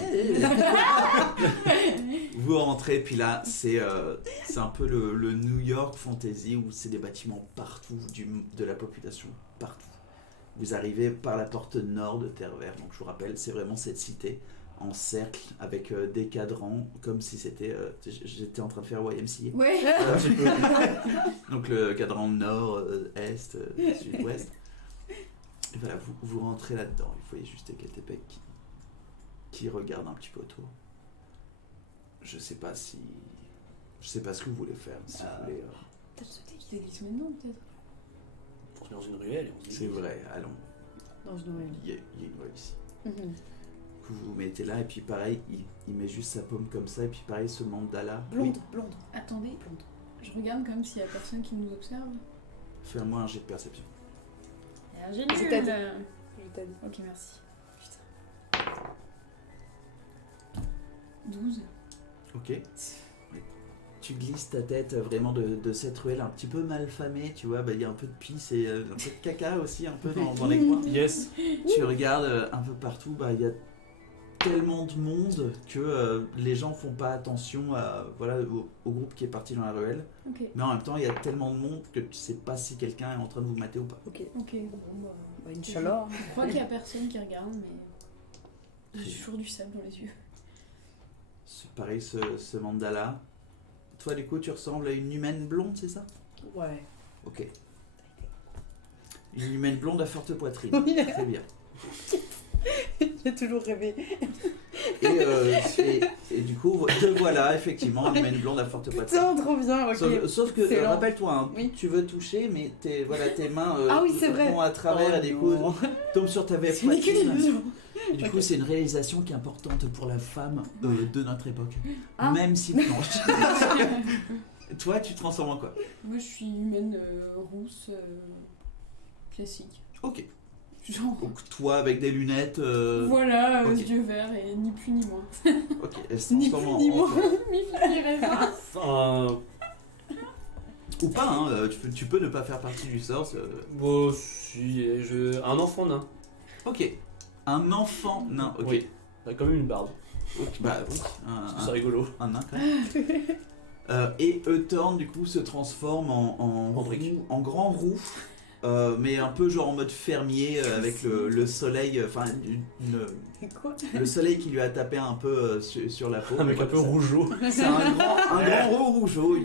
Vous rentrez, puis là, c'est un peu le New York Fantasy où c'est des bâtiments partout, de la population partout. Vous arrivez par la porte nord de Terre-Verte, donc je vous rappelle, c'est vraiment cette cité en cercle avec des cadrans, comme si c'était. J'étais en train de faire YMCA. Ouais. Donc le cadran nord, est, sud-ouest. Et voilà, vous rentrez là-dedans. Vous voyez juste Ekatepec qui regarde un petit peu autour. Je sais pas ce que vous voulez faire. Si vous voulez, Peut-être sauter qui déglisse maintenant, peut-être. On se met dans une ruelle et on se dit. c'est vrai, allons. Dans une ruelle. Il y a une voie ici. Que vous vous mettez là, et puis pareil, il met juste sa paume comme ça, et puis pareil, ce mandala. Blonde. Attendez, je regarde comme s'il y a personne qui nous observe. Fais-moi un jet de perception. J'ai Je t'ai dit. Je t'ai dit. Ok, merci. Putain. 12. Ok. Tu glisses ta tête vraiment de cette ruelle un petit peu mal famée, tu vois, il y a un peu de pisse et un peu de caca aussi, un peu dans les coins. Yes. Tu regardes un peu partout, il y a tellement de monde que les gens font pas attention au groupe qui est parti dans la ruelle. Ok. Mais en même temps, il y a tellement de monde que tu sais pas si quelqu'un est en train de vous mater ou pas. Ok. Ok, bon, bah. Inch'Allah. Je crois qu'il y a personne qui regarde, mais. J'ai toujours du sable dans les yeux. C'est pareil, ce mandala. Toi, du coup, tu ressembles à une humaine blonde, c'est ça? Ouais. Ok. Une humaine blonde à forte poitrine. Oui. Très bien. J'ai toujours rêvé. Et du coup, te voilà, effectivement, une humaine blonde à forte poitrine. Putain, trop bien, ok. Sauf que, C'est lent. rappelle-toi, hein, Oui. tu veux toucher, mais tes mains Ah oui, c'est vrai. vont à travers et des coups tombent sur ta C'est une poitrine. illusion. Et du coup, c'est une réalisation qui est importante pour la femme de notre époque. Ah. Même si... Non, toi, tu te transformes en quoi? Moi, je suis humaine rousse, classique. Ok. Genre, Donc toi, avec des lunettes... voilà, ok. yeux verts et ni plus ni moins. Ok, elle se Ni transforme plus ni en... moins. Mi fi raisin. Enfin, Ou pas, hein, tu peux ne pas faire partie du sort. bon, un enfant nain. Ok. Un enfant nain, ok. Oui, comme une barbe. Ok, bah oui, C'est rigolo. un nain quand même. Et Euthorn du coup se transforme en brique. en grand roux, mais un peu genre en mode fermier avec le soleil, enfin Quoi? le soleil qui lui a tapé un peu sur la peau. Un mec un peu rougeau. C'est un grand roux rougeau,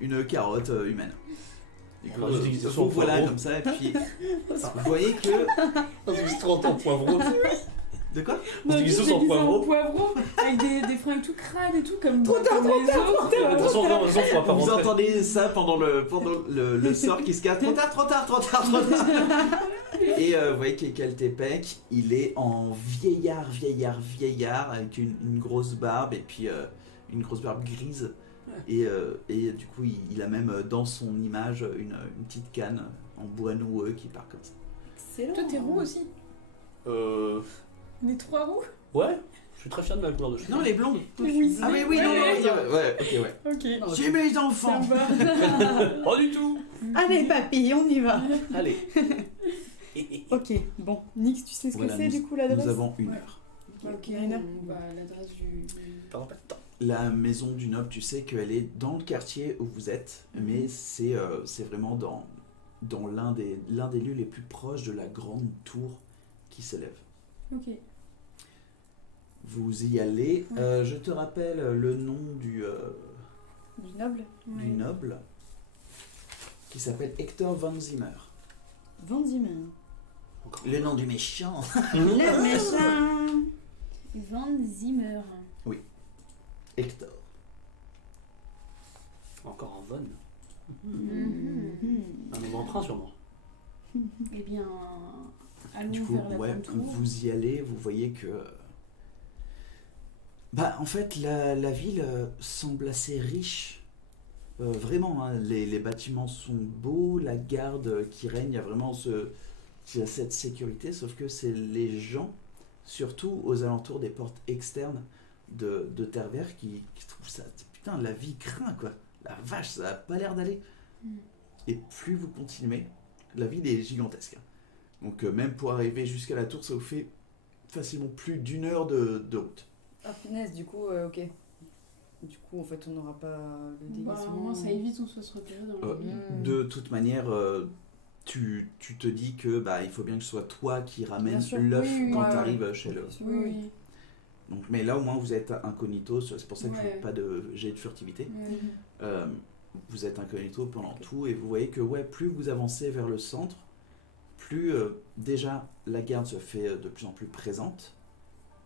une carotte humaine. Du coup, On va se déguiser sur vous voilà poivreau. comme ça, et puis vous voyez que... On se déguise 30 ans poivreau. De quoi? On se déguise tous en poivreau. poivreau. Avec des fringues tout crades et tout, comme Trop tard, comme trop les tard, autres. De toute façon, on va pas Vous rentrer. entendez ça pendant le sort qui se casse. Trop tard. Et vous voyez qu'Eltepec, il est en vieillard, avec une grosse barbe et puis une grosse barbe grise. Et du coup, il a même dans son image une petite canne en bois noueux qui part comme ça. Excellent. Toi, t'es roux aussi. Les 3 roux. Ouais, je suis très fier de ma couleur de cheveux. Non, les blondes. Oui, Ah oui, non, ouais, ok, ouais. Ok. J'ai mes enfants. Pas du tout. Allez, papy, on y va. Allez, Ok, bon. Nix, tu sais ce Voilà, que c'est du coup l'adresse? nous avons une Ouais. heure. Ok, Marina. on va à l'adresse du... Pardon, pas de temps. La maison du noble, tu sais qu'elle est dans le quartier où vous êtes, mais c'est vraiment dans l'un des lieux les plus proches de la grande tour qui s'élève. Ok. Vous y allez. Ouais. Je te rappelle le nom du noble. Ouais. noble qui s'appelle Hector von Zimmer. Van Zimmer. Encore. Le nom du méchant. Le méchant. Van Zimmer. Hector. Encore en Von. Mhm. Un nom d'emprunt sûrement. Eh bien, allons Du coup, vers la ouais, grande tour. vous y allez, vous voyez que... Bah, en fait, la ville semble assez riche. Vraiment, hein, les bâtiments sont beaux, la garde qui règne, il y a vraiment il y a cette sécurité, sauf que c'est les gens, surtout aux alentours des portes externes de Terre-Vert, qui trouvent ça... Putain, la vie craint, quoi. La vache, ça a pas l'air d'aller. Mm. Et plus vous continuez, la ville est gigantesque. Donc même pour arriver jusqu'à la tour, ça vous fait facilement plus d'1 heure de route. Ah, punaise, du coup, ok. Du coup, en fait, on n'aura pas le Bah, déguisement. au moins, ça évite qu'on soit se repérer dans la ville. De toute manière, tu te dis que bah, il faut bien que ce soit toi qui ramène Bien sûr. l'œuf Oui, quand ouais, tu arrives chez le... Oui, oui. Donc, mais là, au moins, vous êtes incognito, c'est pour ça que je Ouais. fais pas de jet de furtivité. Ouais. Vous êtes incognito pendant tout et vous voyez que ouais, plus vous avancez vers le centre, plus déjà la garde se fait de plus en plus présente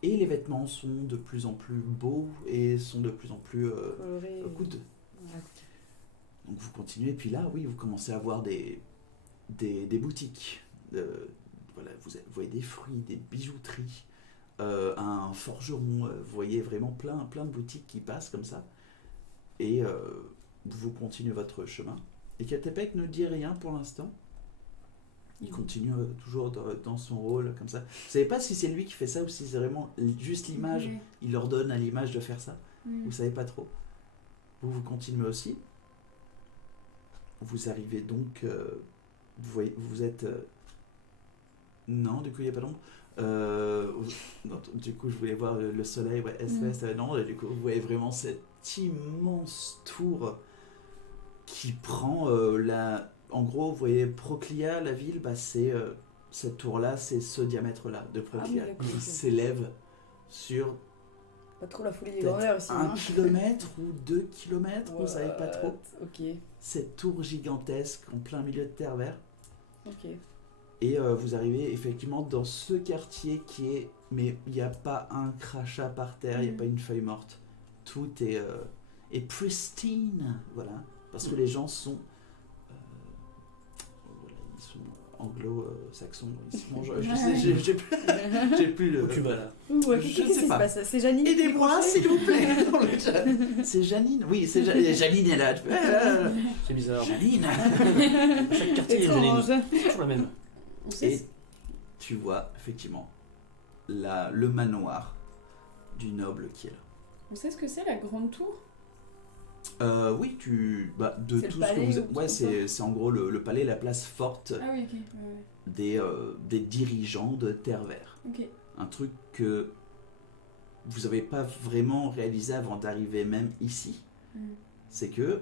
et les vêtements sont de plus en plus beaux et sont de plus en plus Coloré. good. Ouais. Donc vous continuez, puis là, oui, vous commencez à voir des boutiques. Voilà, vous voyez des fruits, des bijouteries, un forgeron, vous voyez vraiment plein de boutiques qui passent comme ça. Et vous continuez votre chemin. Et Katepec ne dit rien pour l'instant. Il continue toujours dans son rôle comme ça. Vous savez pas si c'est lui qui fait ça ou si c'est vraiment juste l'image. Ok. Il leur donne à l'image de faire ça. Mm. Vous savez pas trop. Vous continuez aussi. Vous arrivez donc... vous voyez, vous êtes... non, du coup, il n'y a pas d'ombre. Non, du coup, je voulais voir le soleil. Ouais, est-ce non, du coup, vous voyez vraiment cette immense tour qui prend la... En gros, vous voyez Proclia, la ville, bah, c'est... cette tour-là, c'est ce diamètre-là de Proclia Ah oui, d'accord, qui ok. s'élève sur Pas trop la folie des peut-être grandeurs aussi. 1 hein. kilomètre ou 2 kilomètres, on ne savait pas trop. Ok, Cette tour gigantesque en plein milieu de terre verte. ok. Et vous arrivez effectivement dans ce quartier qui est... Mais il n'y a pas un crachat par terre, il n'y a pas une feuille morte. Tout est pristine, voilà. Parce que les gens sont... voilà, ils sont anglo-saxon. J'ai plus le. Au Cuba, là. Ouais, Je qu'est-ce ne qui sais se pas. passe? C'est Janine. Aidez-moi, s'il vous plaît, dans le chat. C'est Janine. Oui, c'est Janine. Janine est là. C'est bizarre. Janine. Chaque quartier, il y a une Étrange. Janine. C'est toujours la même. On sait. Et tu vois effectivement le manoir du noble qui est là. On sait ce que c'est la grande tour? Oui, de C'est le tout ce que palais vous. ou Ouais, tout c'est en gros le palais, la place forte Ah oui, ok. Ouais, des dirigeants de Terre-Vert. ok. Un truc que vous n'avez pas vraiment réalisé avant d'arriver même ici, c'est que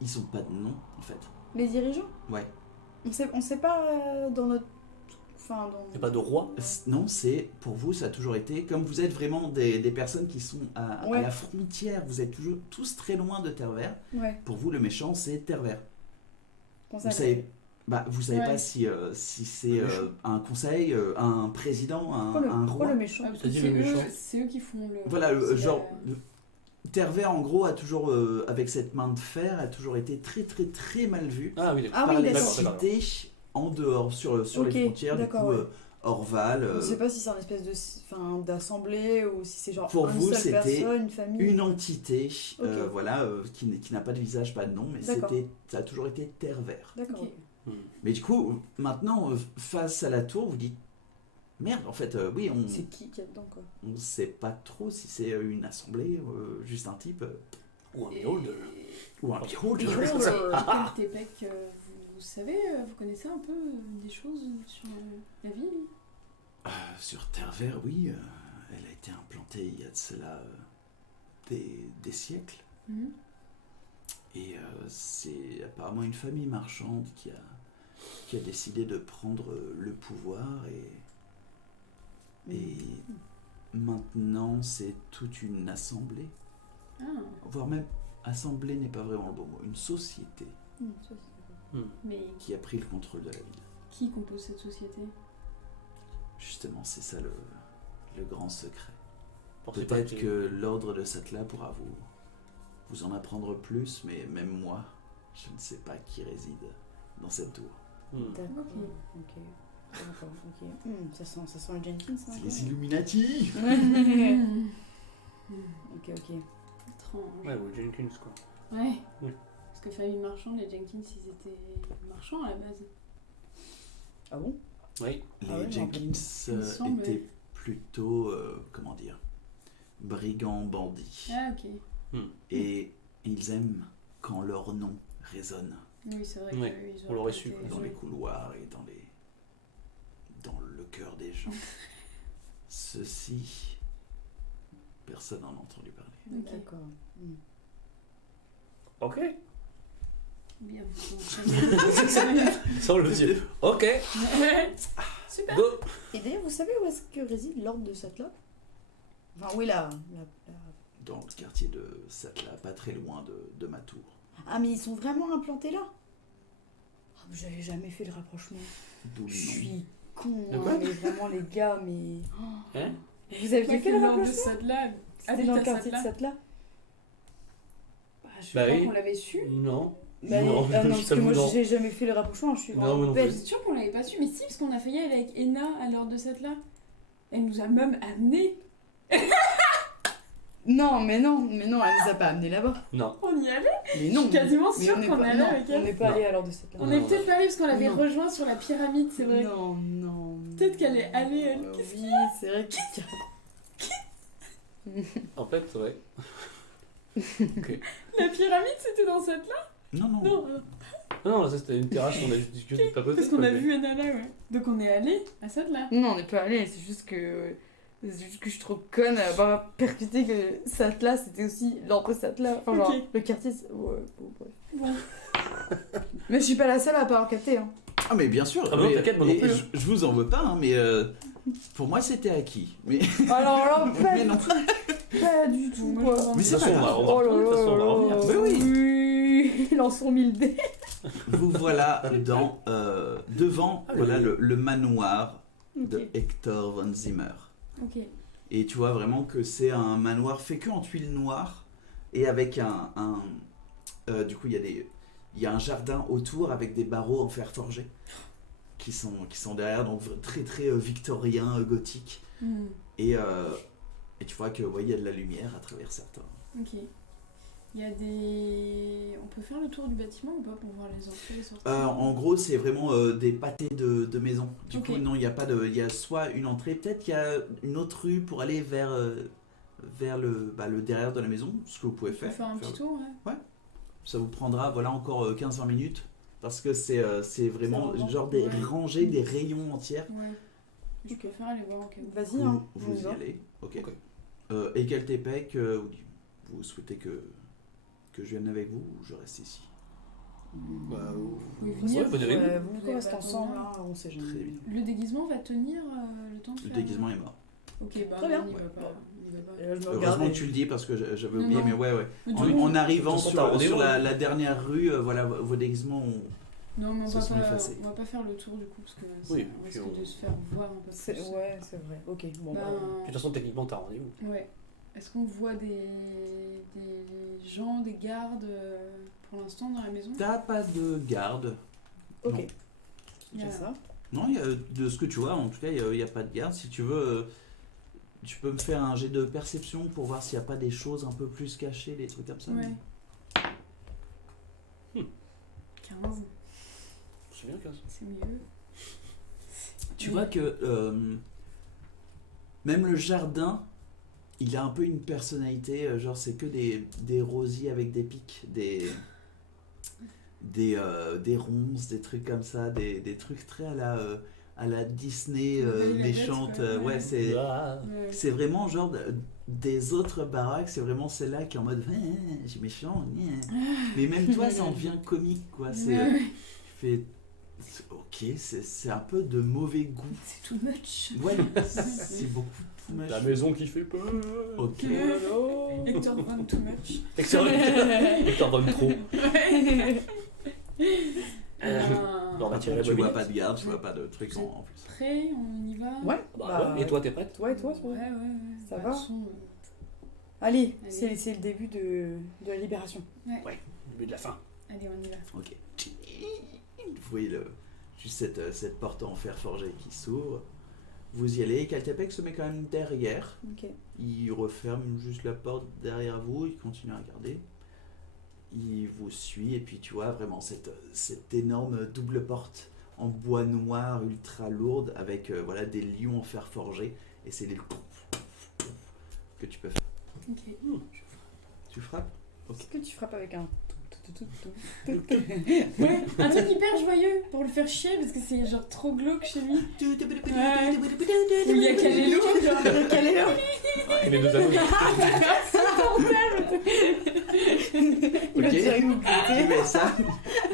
ils ont pas de nom en fait. Les dirigeants? Ouais. On sait pas dans notre. Enfin, dans. Il n'y a pas de roi. Non, c'est pour vous, ça a toujours été comme vous êtes vraiment des personnes qui sont à Ouais. la frontière. Vous êtes toujours tous très loin de Terre-Vert. Ouais. Pour vous, le méchant, c'est Terre-Vert. Qu'on Vous s'appelle. savez, vous savez Ouais. pas si c'est Le méchant. un conseil, un président, un Pourquoi roi. le méchant? Ah, parce T'as que dit c'est le méchant. c'est eux qui font le. Voilà, c'est genre, la- Terre-Vert, en gros, a toujours, avec cette main de fer, a toujours été très, très, très mal vu Ah oui, d'accord. Ah par oui, les d'accord. cités en dehors, sur Ok, les frontières, du d'accord, coup, ouais. Orval. On sait pas si c'est un espèce de. Enfin, d'assemblée ou si c'est genre Pour une vous, seule c'était personne, une famille. Une entité, Ok. qui n'a pas de visage, pas de nom, mais D'accord. ça a toujours été Terre-Vert. D'accord. Ok. Mais du coup, maintenant, face à la tour, vous dites, merde, en fait, oui, C'est qui qu'il y a dedans, quoi? on sait pas trop si c'est une assemblée, juste un type, Ou un beholder. ou un beholder. Quel Tépec, vous savez, vous connaissez un peu des choses sur la ville? Sur Terre-Vert, oui, elle a été implantée il y a de cela des siècles. Mhm. Et c'est apparemment une famille marchande qui a décidé de prendre le pouvoir et maintenant c'est toute une assemblée, Ah, voire même assemblée n'est pas vraiment le bon mot, une société Ça, c'est- mais qui a pris le contrôle de la ville. qui compose cette société? Justement, c'est ça le grand secret. Pensez pas Peut-être que l'ordre de Satla pourra vous en apprendre plus, mais même moi, je ne sais pas qui réside dans cette tour. D'accord. Ok. D'accord, ok. Ça sent le Jenkins, hein, C'est quoi. les Illuminati. Ok, ok. Étrange. Ouais, ou Jenkins, quoi. Ouais. Oui. Parce que famille marchande, les Jenkins, ils étaient marchands à la base. Ah bon? Oui. Les Ah ouais, Jenkins Il me semble, étaient ouais. plutôt, comment dire, brigands, bandits. Ah, ok. Et ils aiment quand leur nom résonne Oui, c'est vrai Ouais, qu'ils on l'aurait su, quoi. dans les couloirs et dans le cœur des gens. Ceci, personne n'en a entendu parler. Ok. D'accord. Ok. Bien. Sans le dire. Ok. Super. Go. Et d'ailleurs, vous savez où est-ce que réside l'ordre de Satla? Enfin, oui, là. Dans le quartier de Satla, pas très loin de ma tour. Ah, mais ils sont vraiment implantés là? Ah, mais j'avais jamais fait le rapprochement. D'où le Je nom. suis con, De hein, quoi mais vraiment, les gars, mais. Hein? Vous aviez fait le de rapprochement? Sadla. C'était dans le quartier de Satla? Je Bah crois oui. qu'on l'avait su. Non. Bah, Non, ah non, parce que moi, j'avoue, non. j'ai jamais fait le rapprochement, je suis Non, vraiment moi non bête. C'est sûr qu'on l'avait pas su, mais si, parce qu'on a failli aller avec Ena à l'heure de cette là. Elle nous a même amené. Non, elle nous a pas amené là-bas. Non. On y allait. Mais non. Je suis quasiment mais sûre on n'est qu'on pas- allait non, avec On elle. n'est pas Non. allé à l'heure de Satla. On Non, est non, peut-être pas allé parce qu'on l'avait Non. rejoint sur la pyramide, c'est vrai. Non, non. Peut-être qu'elle est allée, elle. Qu'est-ce Oui, c'est vrai que. En fait, ouais. La pyramide, c'était dans cette là. Non, non. Non, Non, là, ça, c'était une terrasse, on a juste discuté de papoter. parce qu'on quoi, a mais- vu Ena là, ouais. Donc on est allé à cette là. Non, on n'est pas allé, c'est juste que. C'est juste que je suis trop conne à avoir percuté que Satla c'était aussi l'ordre Satla. Enfin, genre, Ok. le quartier. Ouais, bon, bref. Bon. Mais je suis pas la seule à pas avoir capté. Hein. Ah mais bien sûr. Ah bah non, mais- t'inquiète, moi non et plus. je vous en veux pas, hein, mais pour moi c'était acquis. Mais, Alors là, pas mais du non. tout. Pas du tout, Moi, quoi. je Mais De c'est toute pas façon, grave. on va retourner, de toute façon, on va revenir. Oui, oui. Oui, il en sont 1000 dés. Vous voilà devant Ah, voilà, oui. le manoir de Ok. Hector von Zimmer. Ok. Et tu vois vraiment que c'est un manoir fait que en tuiles noires et avec du coup il il y a un jardin autour avec des barreaux en fer forgé qui sont derrière, donc très très victorien, gothique. Et tu vois que il y a de la lumière à travers certains. Ok. Il y a des... On peut faire le tour du bâtiment ou pas pour voir les entrées et les sorties? En gros, c'est vraiment des pâtés de maisons. Du coup, non, il n'y a pas de... Il y a soit une entrée, peut-être qu'il y a une autre rue pour aller vers le derrière de la maison, ce que vous pouvez On peut faire. faire un petit tour, ouais. Ça vous prendra encore 15-20 minutes, parce que c'est vraiment Ça genre des ouais. rangées, des rayons entières. Ouais. Je préfère aller voir en cas où. Vas-y, hein. Vous y vas-y. allez. Ok. Et quel TPEC vous souhaitez que je vienne avec vous ou je reste ici? Bah, Vous pouvez venir. ouais, venez avec nous. Vous Vous pouvez avez rester pas ensemble, besoin. hein, on sait jamais. Très bien. Le déguisement va tenir le temps de Le faire... déguisement est mort. Ok, bah Très bien. on n'y va pas. On y va pas. Et là, je me Heureusement regardais. que tu le dis parce que j'avais Non, oublié, non. mais ouais. Mais du En, coup, en arrivant De toute façon, sur, t'as rendez-vous. sur la dernière rue, vos déguisements ont... Non, mais se sont effacés. on va pas faire le tour du coup, parce que Oui, on puis risque on- de se faire voir un peu plus. Ouais, c'est vrai. Ok, bon. Ben, Puis, de toute façon, techniquement, t'as rendez-vous. ouais. Est-ce qu'on voit des gens, des gardes pour l'instant dans la maison? T'as pas de garde. Ok. Non. C'est déjà ça. Non, de ce que tu vois, en tout cas, il n'y a pas de garde. Si tu veux, tu peux me faire un jet de perception pour voir s'il n'y a pas des choses un peu plus cachées, des trucs comme ça. Ouais. 15, C'est bien, 15. c'est mieux. Tu vois que même le jardin, il a un peu une personnalité, genre c'est que des rosiers avec des pics, des ronces, des trucs comme ça, des trucs très à la Disney Belle et la méchante. Bête, quoi. Ouais, c'est... Ah. Ouais. C'est vraiment genre des autres baraques, c'est vraiment celle-là qui est en mode j'ai méchant, mais même toi ça en devient comique quoi. C'est Ouais. tu fais ok, c'est un peu de mauvais goût. C'est too much. Ouais, c'est beaucoup too much. La maison qui fait peur. Ok. Hector Von too much. Hector Von trop. Ben, Non, on va tirer la Tu vois bobine. pas de garde, tu vois pas de trucs en plus. prêt, on y va. Ouais. Bah, ouais. Et toi, t'es prête? Toi et toi, Ouais, ouais, ouais. Ça Bah, va de toute façon, Allez, Allez. c'est le début de la libération. Début de la fin. allez, on y va. Ok. Vous voyez juste cette porte en fer forgé qui s'ouvre. Vous y allez, Caltepec se met quand même derrière. Ok. Il referme juste la porte derrière vous, il continue à regarder. Il vous suit et puis tu vois vraiment cette énorme double porte en bois noir ultra lourde avec voilà, des lions en fer forgé et c'est les que tu peux faire. Ok. Tu frappes? Est-ce que tu frappes avec un Ouais, un truc hyper joyeux pour le faire chier parce que c'est genre trop glauque chez lui. Où il y a Calélo. Calélo. Et les deux anneaux. Il va Ok. tirer une Tu mets ça.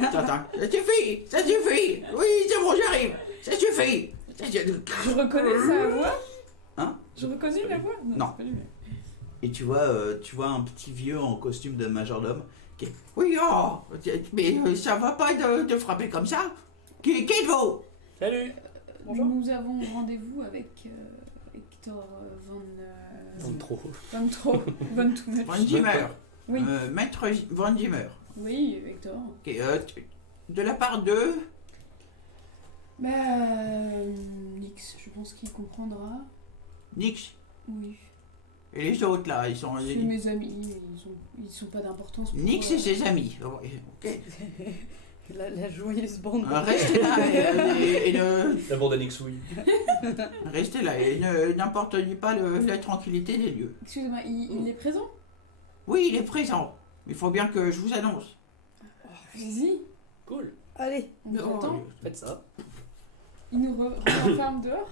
Attends, ça suffit. Oui, c'est bon, j'arrive. Ça suffit. Je reconnais sa voix. Hein? Je reconnais la voix. Non. c'est pas lui, mais- Et tu vois un petit vieux en costume de majordome qui est... Oui, oh, mais ça va pas de frapper comme ça. Qui êtes-vous? Salut. Bonjour. Nous avons rendez-vous avec Hector Von trop. Von Tro. Von Too Much. Von Zimmer. Oui. Maître Von Zimmer. Oui, Hector. Ok, de la part de... Bah, Nix, je pense qu'il comprendra. Nix. Oui. Et les autres là, ils sont... C'est mes amis, ils sont pas d'importance. pour- Nix et ses amis. Ok. La joyeuse bande. Restez là et ne... La bande à Nixouille. Restez là et n'importez pas la tranquillité des lieux. Excusez-moi, il est présent? Oui, il est présent. Il faut bien que je vous annonce. Vas-y, Cool. Allez. on vous attend. Faites ça. Il nous renferme dehors.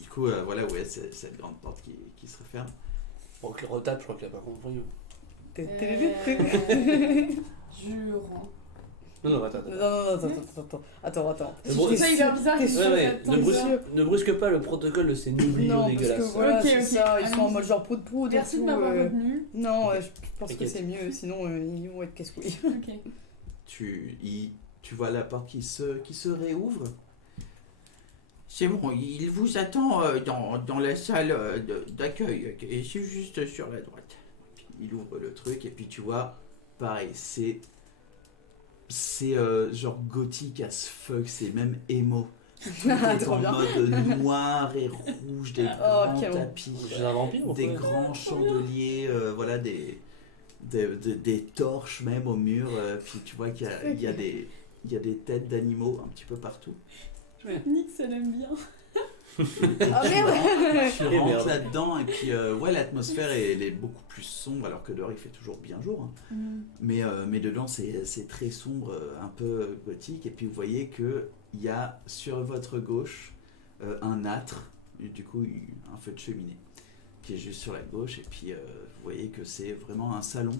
Du coup, voilà, ouais, c'est cette grande porte qui se referme. Bon, que le retape, je crois qu'il a pas compris. Je rentre. Non, attends. Attends. Le bruit- C'est ça hyper bizarre. t'es qu'ils sûr soient Ouais, attends, ne, brusque, ça. ne brusque pas le protocole de ces noublions Non, parce que dégueulasses. voilà, Ok, c'est ok, ça, ils sont en allons-y. mode genre pot de poudre et Merci de tout, m'avoir retenu. Non, je pense que T'inquiète. c'est mieux, sinon ils vont être casse-couilles. Ok. Tu vois la porte qui se réouvre. C'est bon, il vous attend dans la salle d'accueil, et c'est juste sur la droite. Puis il ouvre le truc, et puis tu vois, pareil, c'est c'est genre gothique as fuck, c'est même emo. Tout est Trop en bien. mode noir et rouge, des grands canon. tapis, J'ai un vampire ou des quoi grands chandeliers, voilà, des torches même au mur. Puis tu vois qu'il y a des têtes d'animaux un petit peu partout. Nick, ça l'aime bien. Ah merde. Tu Et rentres merde. là-dedans et puis ouais, l'atmosphère elle est beaucoup plus sombre alors que dehors il fait toujours bien jour. Hein. Mais dedans c'est très sombre, un peu gothique. Et puis vous voyez que il y a sur votre gauche un âtre, et du coup un feu de cheminée qui est juste sur la gauche. Et puis vous voyez que c'est vraiment un salon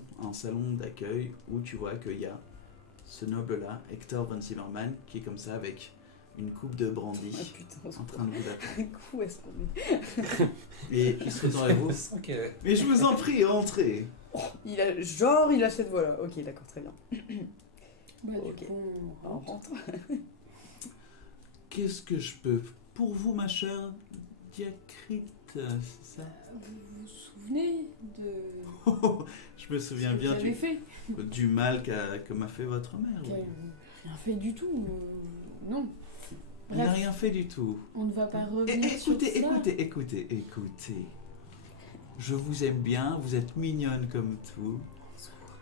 d'accueil où tu vois qu'il y a ce noble-là, Hector von Zimmermann, qui est comme ça avec une coupe de brandy Ah putain, en train de vous attendre. du coup, est-ce qu'on est... Et il se retourne à vous. Ok. Mais je vous en prie, entrez. Il a cette voix-là. Ok, d'accord, très bien. Bah, Ok. du coup, on On rentre. rentre. Qu'est-ce que je peux pour vous, ma chère Diacrite, c'est ça? Vous vous souvenez de Je me souviens ce que bien vous avez fait du mal que m'a fait votre mère. Oui. Rien fait du tout. Non. Elle n'a Bref, rien fait du tout. on ne va pas Et, revenir sur ça. écoutez. Je vous aime bien, vous êtes mignonne comme tout.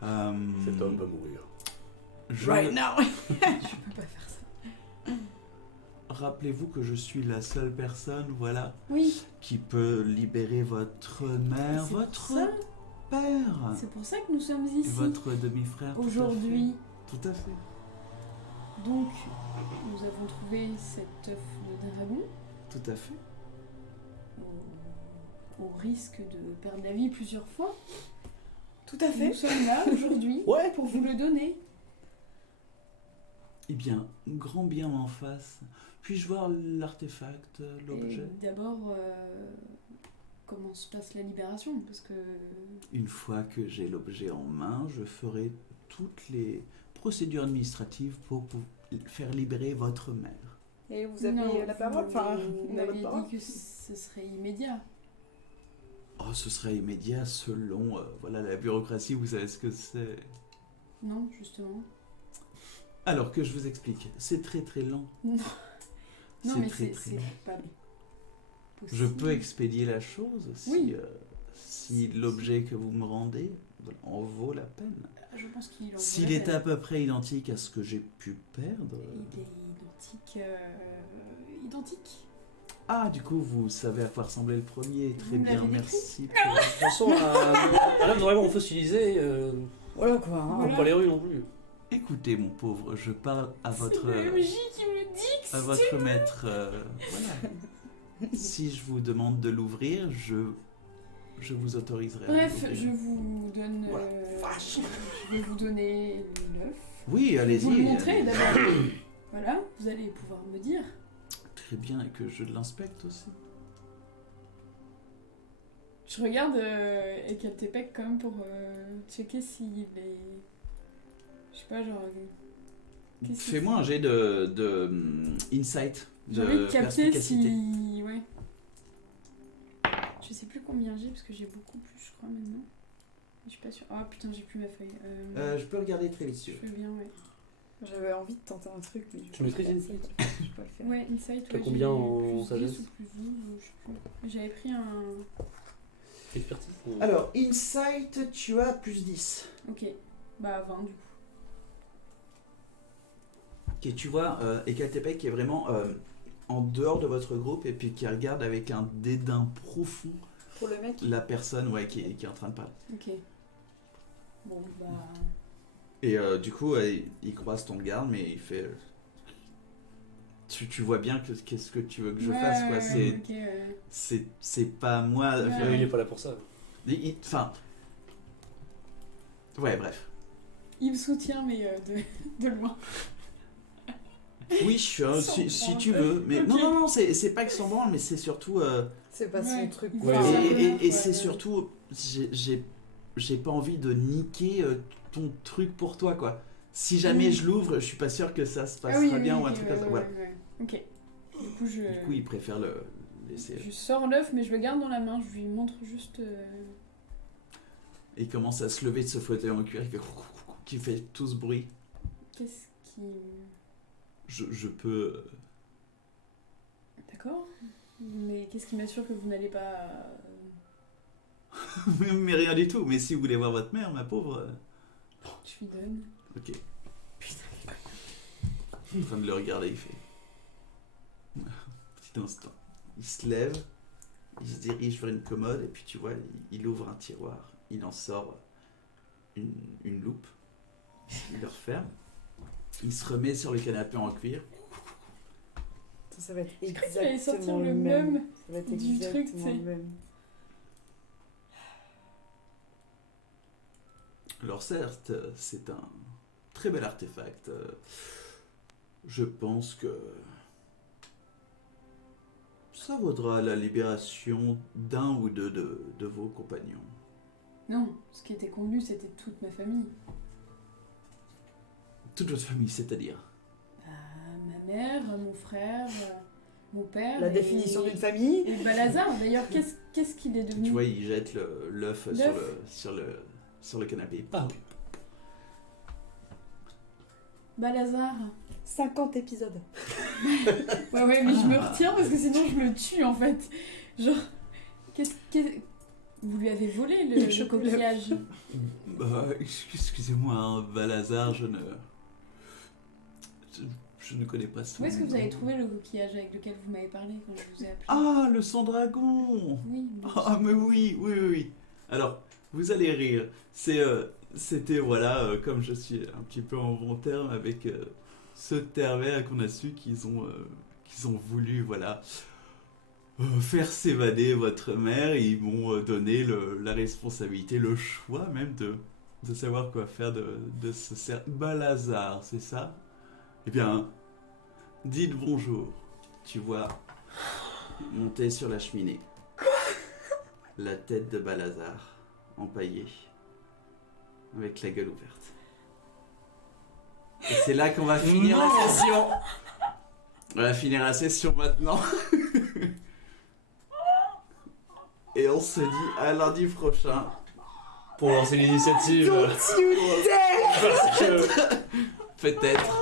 Cet homme va mourir. Right now. Je peux pas faire ça. Rappelez-vous que je suis la seule personne, voilà, Oui, qui peut libérer votre mère, c'est votre pour ça. père, C'est pour ça que nous sommes ici. votre demi-frère. tout à fait. Aujourd'hui. Tout à fait. Donc, nous avons trouvé cet œuf de dragon. Tout à fait. Au risque de perdre la vie plusieurs fois. Tout à Nous fait. sommes là aujourd'hui Ouais. pour vous le donner. Eh bien, grand bien m'en face. Puis-je voir l'artefact, l'objet? Et d'abord, comment se passe la libération? Parce que Une fois que j'ai l'objet en main, je ferai toutes les procédures administratives pour faire libérer votre mère. Et vous avez non, la parole. Enfin, vous on a votre m'aviez parole. dit que ce serait immédiat. Oh, ce serait immédiat selon voilà, la bureaucratie, vous savez ce que c'est. Non, justement. Alors que je vous explique, c'est très très lent. Non, non mais très c'est très c'est lent. pas possible. Je peux expédier la chose Oui. si l'objet que vous me rendez en vaut la peine. Je pense qu'il en S'il vaut la est à peine. peu près identique à ce que j'ai pu perdre. Il est identique. Identique. Ah, du coup, vous savez à quoi ressemblait le premier. Très Vous bien, l'avez merci. De toute façon, un œuf vraiment fossilisé, Voilà quoi. Hein. on coupe pas les rues non plus. Écoutez, mon pauvre, je parle à votre, C'est le MJ qui me dit que à votre maître. Voilà. Si je vous demande de l'ouvrir, je vous autoriserai. à Bref, l'ouvrir. je vous donne. Voilà. Vache. Je vais vous donner l'œuf. Oui, allez-y. Vous le montrer allez-y. d'abord. Voilà, vous allez pouvoir me dire. Très bien, et que je l'inspecte aussi. Je regarde Ekaltepec quand même pour checker s'il est. Je sais pas, genre. qu'est-ce qu'il Fais-moi un jet de insight, J'ai envie de de capter perspicacité. si. Ouais. Je sais plus combien j'ai parce que j'ai beaucoup plus, je crois, maintenant. Je suis pas sûre. Ah putain, j'ai plus ma feuille. Je peux regarder très vite, si Je tu veux. veux bien, ouais. J'avais envie de tenter un truc, mais Tu maîtrises Insight? Je peux pas le faire. Ouais, Insight, T'as ouais, combien j'ai en plus 10 sagesse ou plus 12, je sais plus. J'avais pris un. Expertise. Alors, insight, tu as plus 10. Ok, bah 20 du coup. Et tu vois Ecatepec qui est vraiment en dehors de votre groupe et puis qui regarde avec un dédain profond Pour le mec. la personne qui est en train de parler. Ok. Bon, bah. Et du coup, il croise ton garde, mais il fait... tu vois bien que qu'est-ce que tu veux que je fasse, quoi. C'est pas moi... Ouais. Il est pas là pour ça. Enfin... Ouais, bref. Il me soutient, mais de loin. Oui, si tu veux. Mais Ok. non, c'est pas que son branle, mais c'est surtout... C'est pas Ouais. son truc. Il Ouais, faut ouais. faire Et peur, c'est quoi. surtout... J'ai pas envie de niquer ton truc pour toi, quoi. Si jamais Mm. je l'ouvre, je suis pas sûr que ça se Ah passera oui, oui, bien ou un ok, truc ouais, comme ça. ouais, Voilà. ouais. Ok. Du coup, Du coup, il préfère le laisser. je sors l'œuf, mais je le garde dans la main. Je lui montre juste. Et il commence à se lever de ce fauteuil en cuir qui fait tout ce bruit. Qu'est-ce qui... Je peux... D'accord. Mais qu'est-ce qui m'assure que vous n'allez pas... mais rien du tout. Mais si vous voulez voir votre mère, ma pauvre... Je lui donne. Ok. En train de le regarder, il fait... Petit instant. Il se lève, il se dirige vers une commode, et puis tu vois, il ouvre un tiroir. Il en sort une loupe. Il le referme. Il se remet sur le canapé en cuir. Ça va être Je crois qu'il allait sortir exactement le le même même. Ça va être du truc, exactement tu sais. le même. Alors certes, c'est un très bel artefact. Je pense que ça vaudra la libération d'un ou deux de vos compagnons. Non, ce qui était convenu, c'était toute ma famille. Toute votre famille, c'est-à-dire? Ma mère, mon frère, mon père... La et- définition d'une famille. Et Balazar, d'ailleurs, qu'est-ce qu'il est devenu? Tu vois, il jette l'œuf sur le canapé. Ah. Balazar. 50 épisodes. Ouais, mais je me retiens parce que sinon je le tue en fait. Genre, vous lui avez volé Il a le chopé coquillage? Bah, excusez-moi, hein, Balazar, je ne connais pas son Où est-ce que vous avez nom. trouvé le coquillage avec lequel vous m'avez parlé quand je vous ai appelé? Ah, le sang dragon! Oui, mais... Ah, mais oui. Alors, vous allez rire. C'était, voilà, comme je suis un petit peu en bon terme avec ce Terre-Vert qu'on a su qu'ils ont voulu, voilà, faire s'évader votre mère. Ils m'ont donné la responsabilité, le choix même de savoir quoi faire de ce Balazar, c'est ça? Eh bien, dites bonjour. Tu vois, monter sur la cheminée. La tête de Balazar, empaillée, avec la gueule ouverte. Et c'est là qu'on va finir la session. On va finir la session maintenant. Et on se dit à lundi prochain. Pour lancer l'initiative. Don't you dare! Parce que. Peut-être.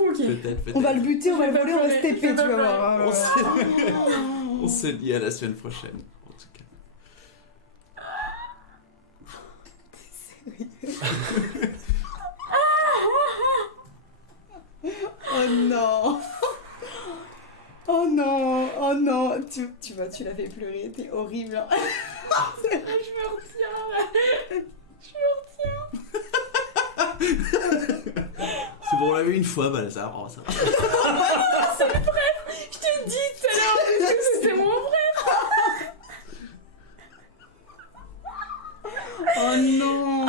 Ok. Peut-être. On va le buter, on va Je le vais voler, on va se pas pleurer, taper, je tu vais vas pas voir. On se dit à la semaine prochaine. En tout cas. Oh non! Oh non! Oh non! Tu l'as fait pleurer, t'es horrible. Hein. Je me retiens là. C'est bon, on l'a vu une fois, Balazar. Oh, ça va. Je t'ai dit tout à l'heure que c'était mon frère. Oh non!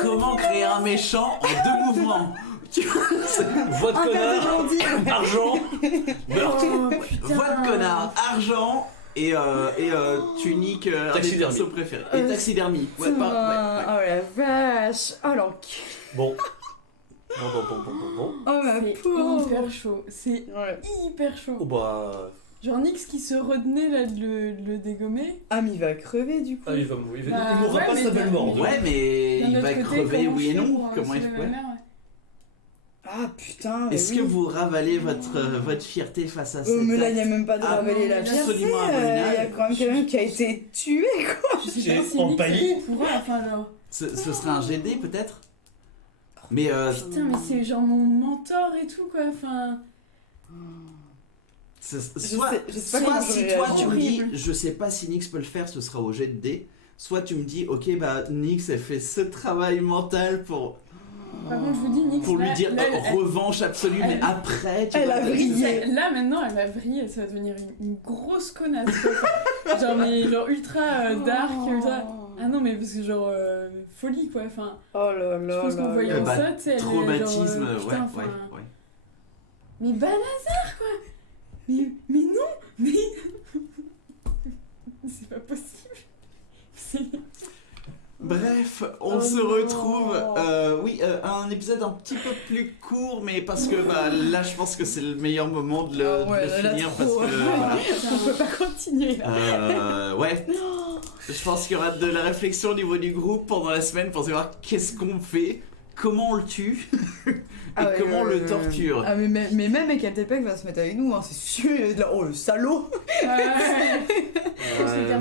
Comment créer un méchant en deux mouvements? Voix de connard, argent, meurtre. Voix de connard, argent et tunique, un des Taxidermie. persos préférés. Et taxidermie. Ouais, ouais. Oh la vache! Oh l'enculé! Bon. Oh ma C'est pauvre! hyper chaud. C'est Ouais. hyper chaud. Oh bah. Genre Nix qui se retenait là de le dégommer. Ah mais il va crever du coup. Ah, il va mourir. Il Bah, mourra ouais, pas mais stabilement. t'as- Ouais, mais D'un il autre va côté, crever, comment oui je et fais non. pour Comment il sauver ma fait? mère, ouais. Ah putain! mais Est-ce oui. que vous ravalez votre fierté face à Oh, cette mais là, il n'y a acte même pas de Ah, ravaler la non, fierté. absolument Il y abominable. a quand même quelqu'un qui a été tué, quoi. Je sais J'ai pas si Nix empaillé. pourra, enfin genre... Ce serait un GD peut-être? Mais Putain, mais c'est genre mon mentor et tout quoi, enfin... soit je sais pas soit comment si j'aurais toi réagi. tu me dis Horrible. je sais pas si Nix peut le faire, ce sera au jet de dés. Soit tu me dis ok bah Nix elle fait ce travail mental pour Par contre, je vous dis, Nix, lui là- dire là, elle- revanche absolue, mais elle- après tu elle vas a te- brillé. Là maintenant elle va vriller, ça va devenir une grosse connasse quoi. Genre mais genre ultra dark, ultra... Ah non mais parce que genre folie quoi, enfin... Oh là là. Je pense qu'en là voyant là. Bah, ça, tu sais, elle est traumatisme, genre, putain, ouais, enfin, ouais. Mais Balazar quoi. Mais non. Mais... C'est pas possible. C'est... Bref, on Oh se non. retrouve, un épisode un petit peu plus court, mais parce que bah, là je pense que c'est le meilleur moment de le, Ah ouais, de le là, finir trop. parce que voilà. On peut pas continuer là. Ouais. Je pense qu'il y aura de la réflexion au niveau du groupe pendant la semaine pour savoir qu'est-ce qu'on fait, comment on le tue et comment on le torture. Ah, mais même Ecatepec va se mettre avec nous, hein, c'est sûr. Il est là, oh le salaud.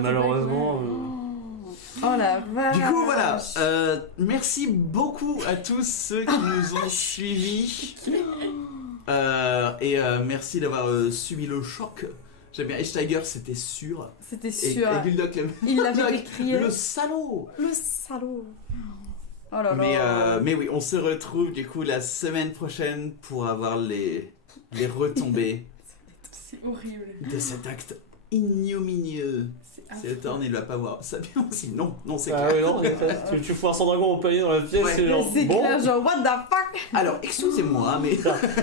Malheureusement. Oh la vache. Du coup, voilà. Merci beaucoup à tous ceux qui nous ont suivis. Merci d'avoir subi le choc. J'aime bien. Steiger, c'était sûr. C'était sûr. Et Bulldog, il l'avait écrit. Le salaud. Le salaud. Oh là là. Mais oui, on se retrouve du coup la semaine prochaine pour avoir les retombées. C'est horrible. De cet acte ignominieux. C'est Thorn, il va pas voir. Ça bien aussi. Non, c'est clair. Oui, non, tu fous un sang dragon au palier dans la pièce, Ouais. c'est genre. C'est Bon. clair, genre what the fuck. Alors, excusez-moi, mais.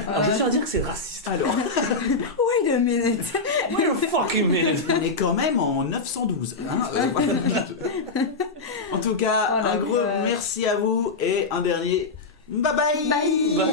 Alors, je tiens à dire que c'est raciste. Alors, Wait a minute. Wait a fucking minute. on est quand même en 912. Hein, voilà. En tout cas, Oh la un gros vache. merci à vous et un dernier bye bye. Bye.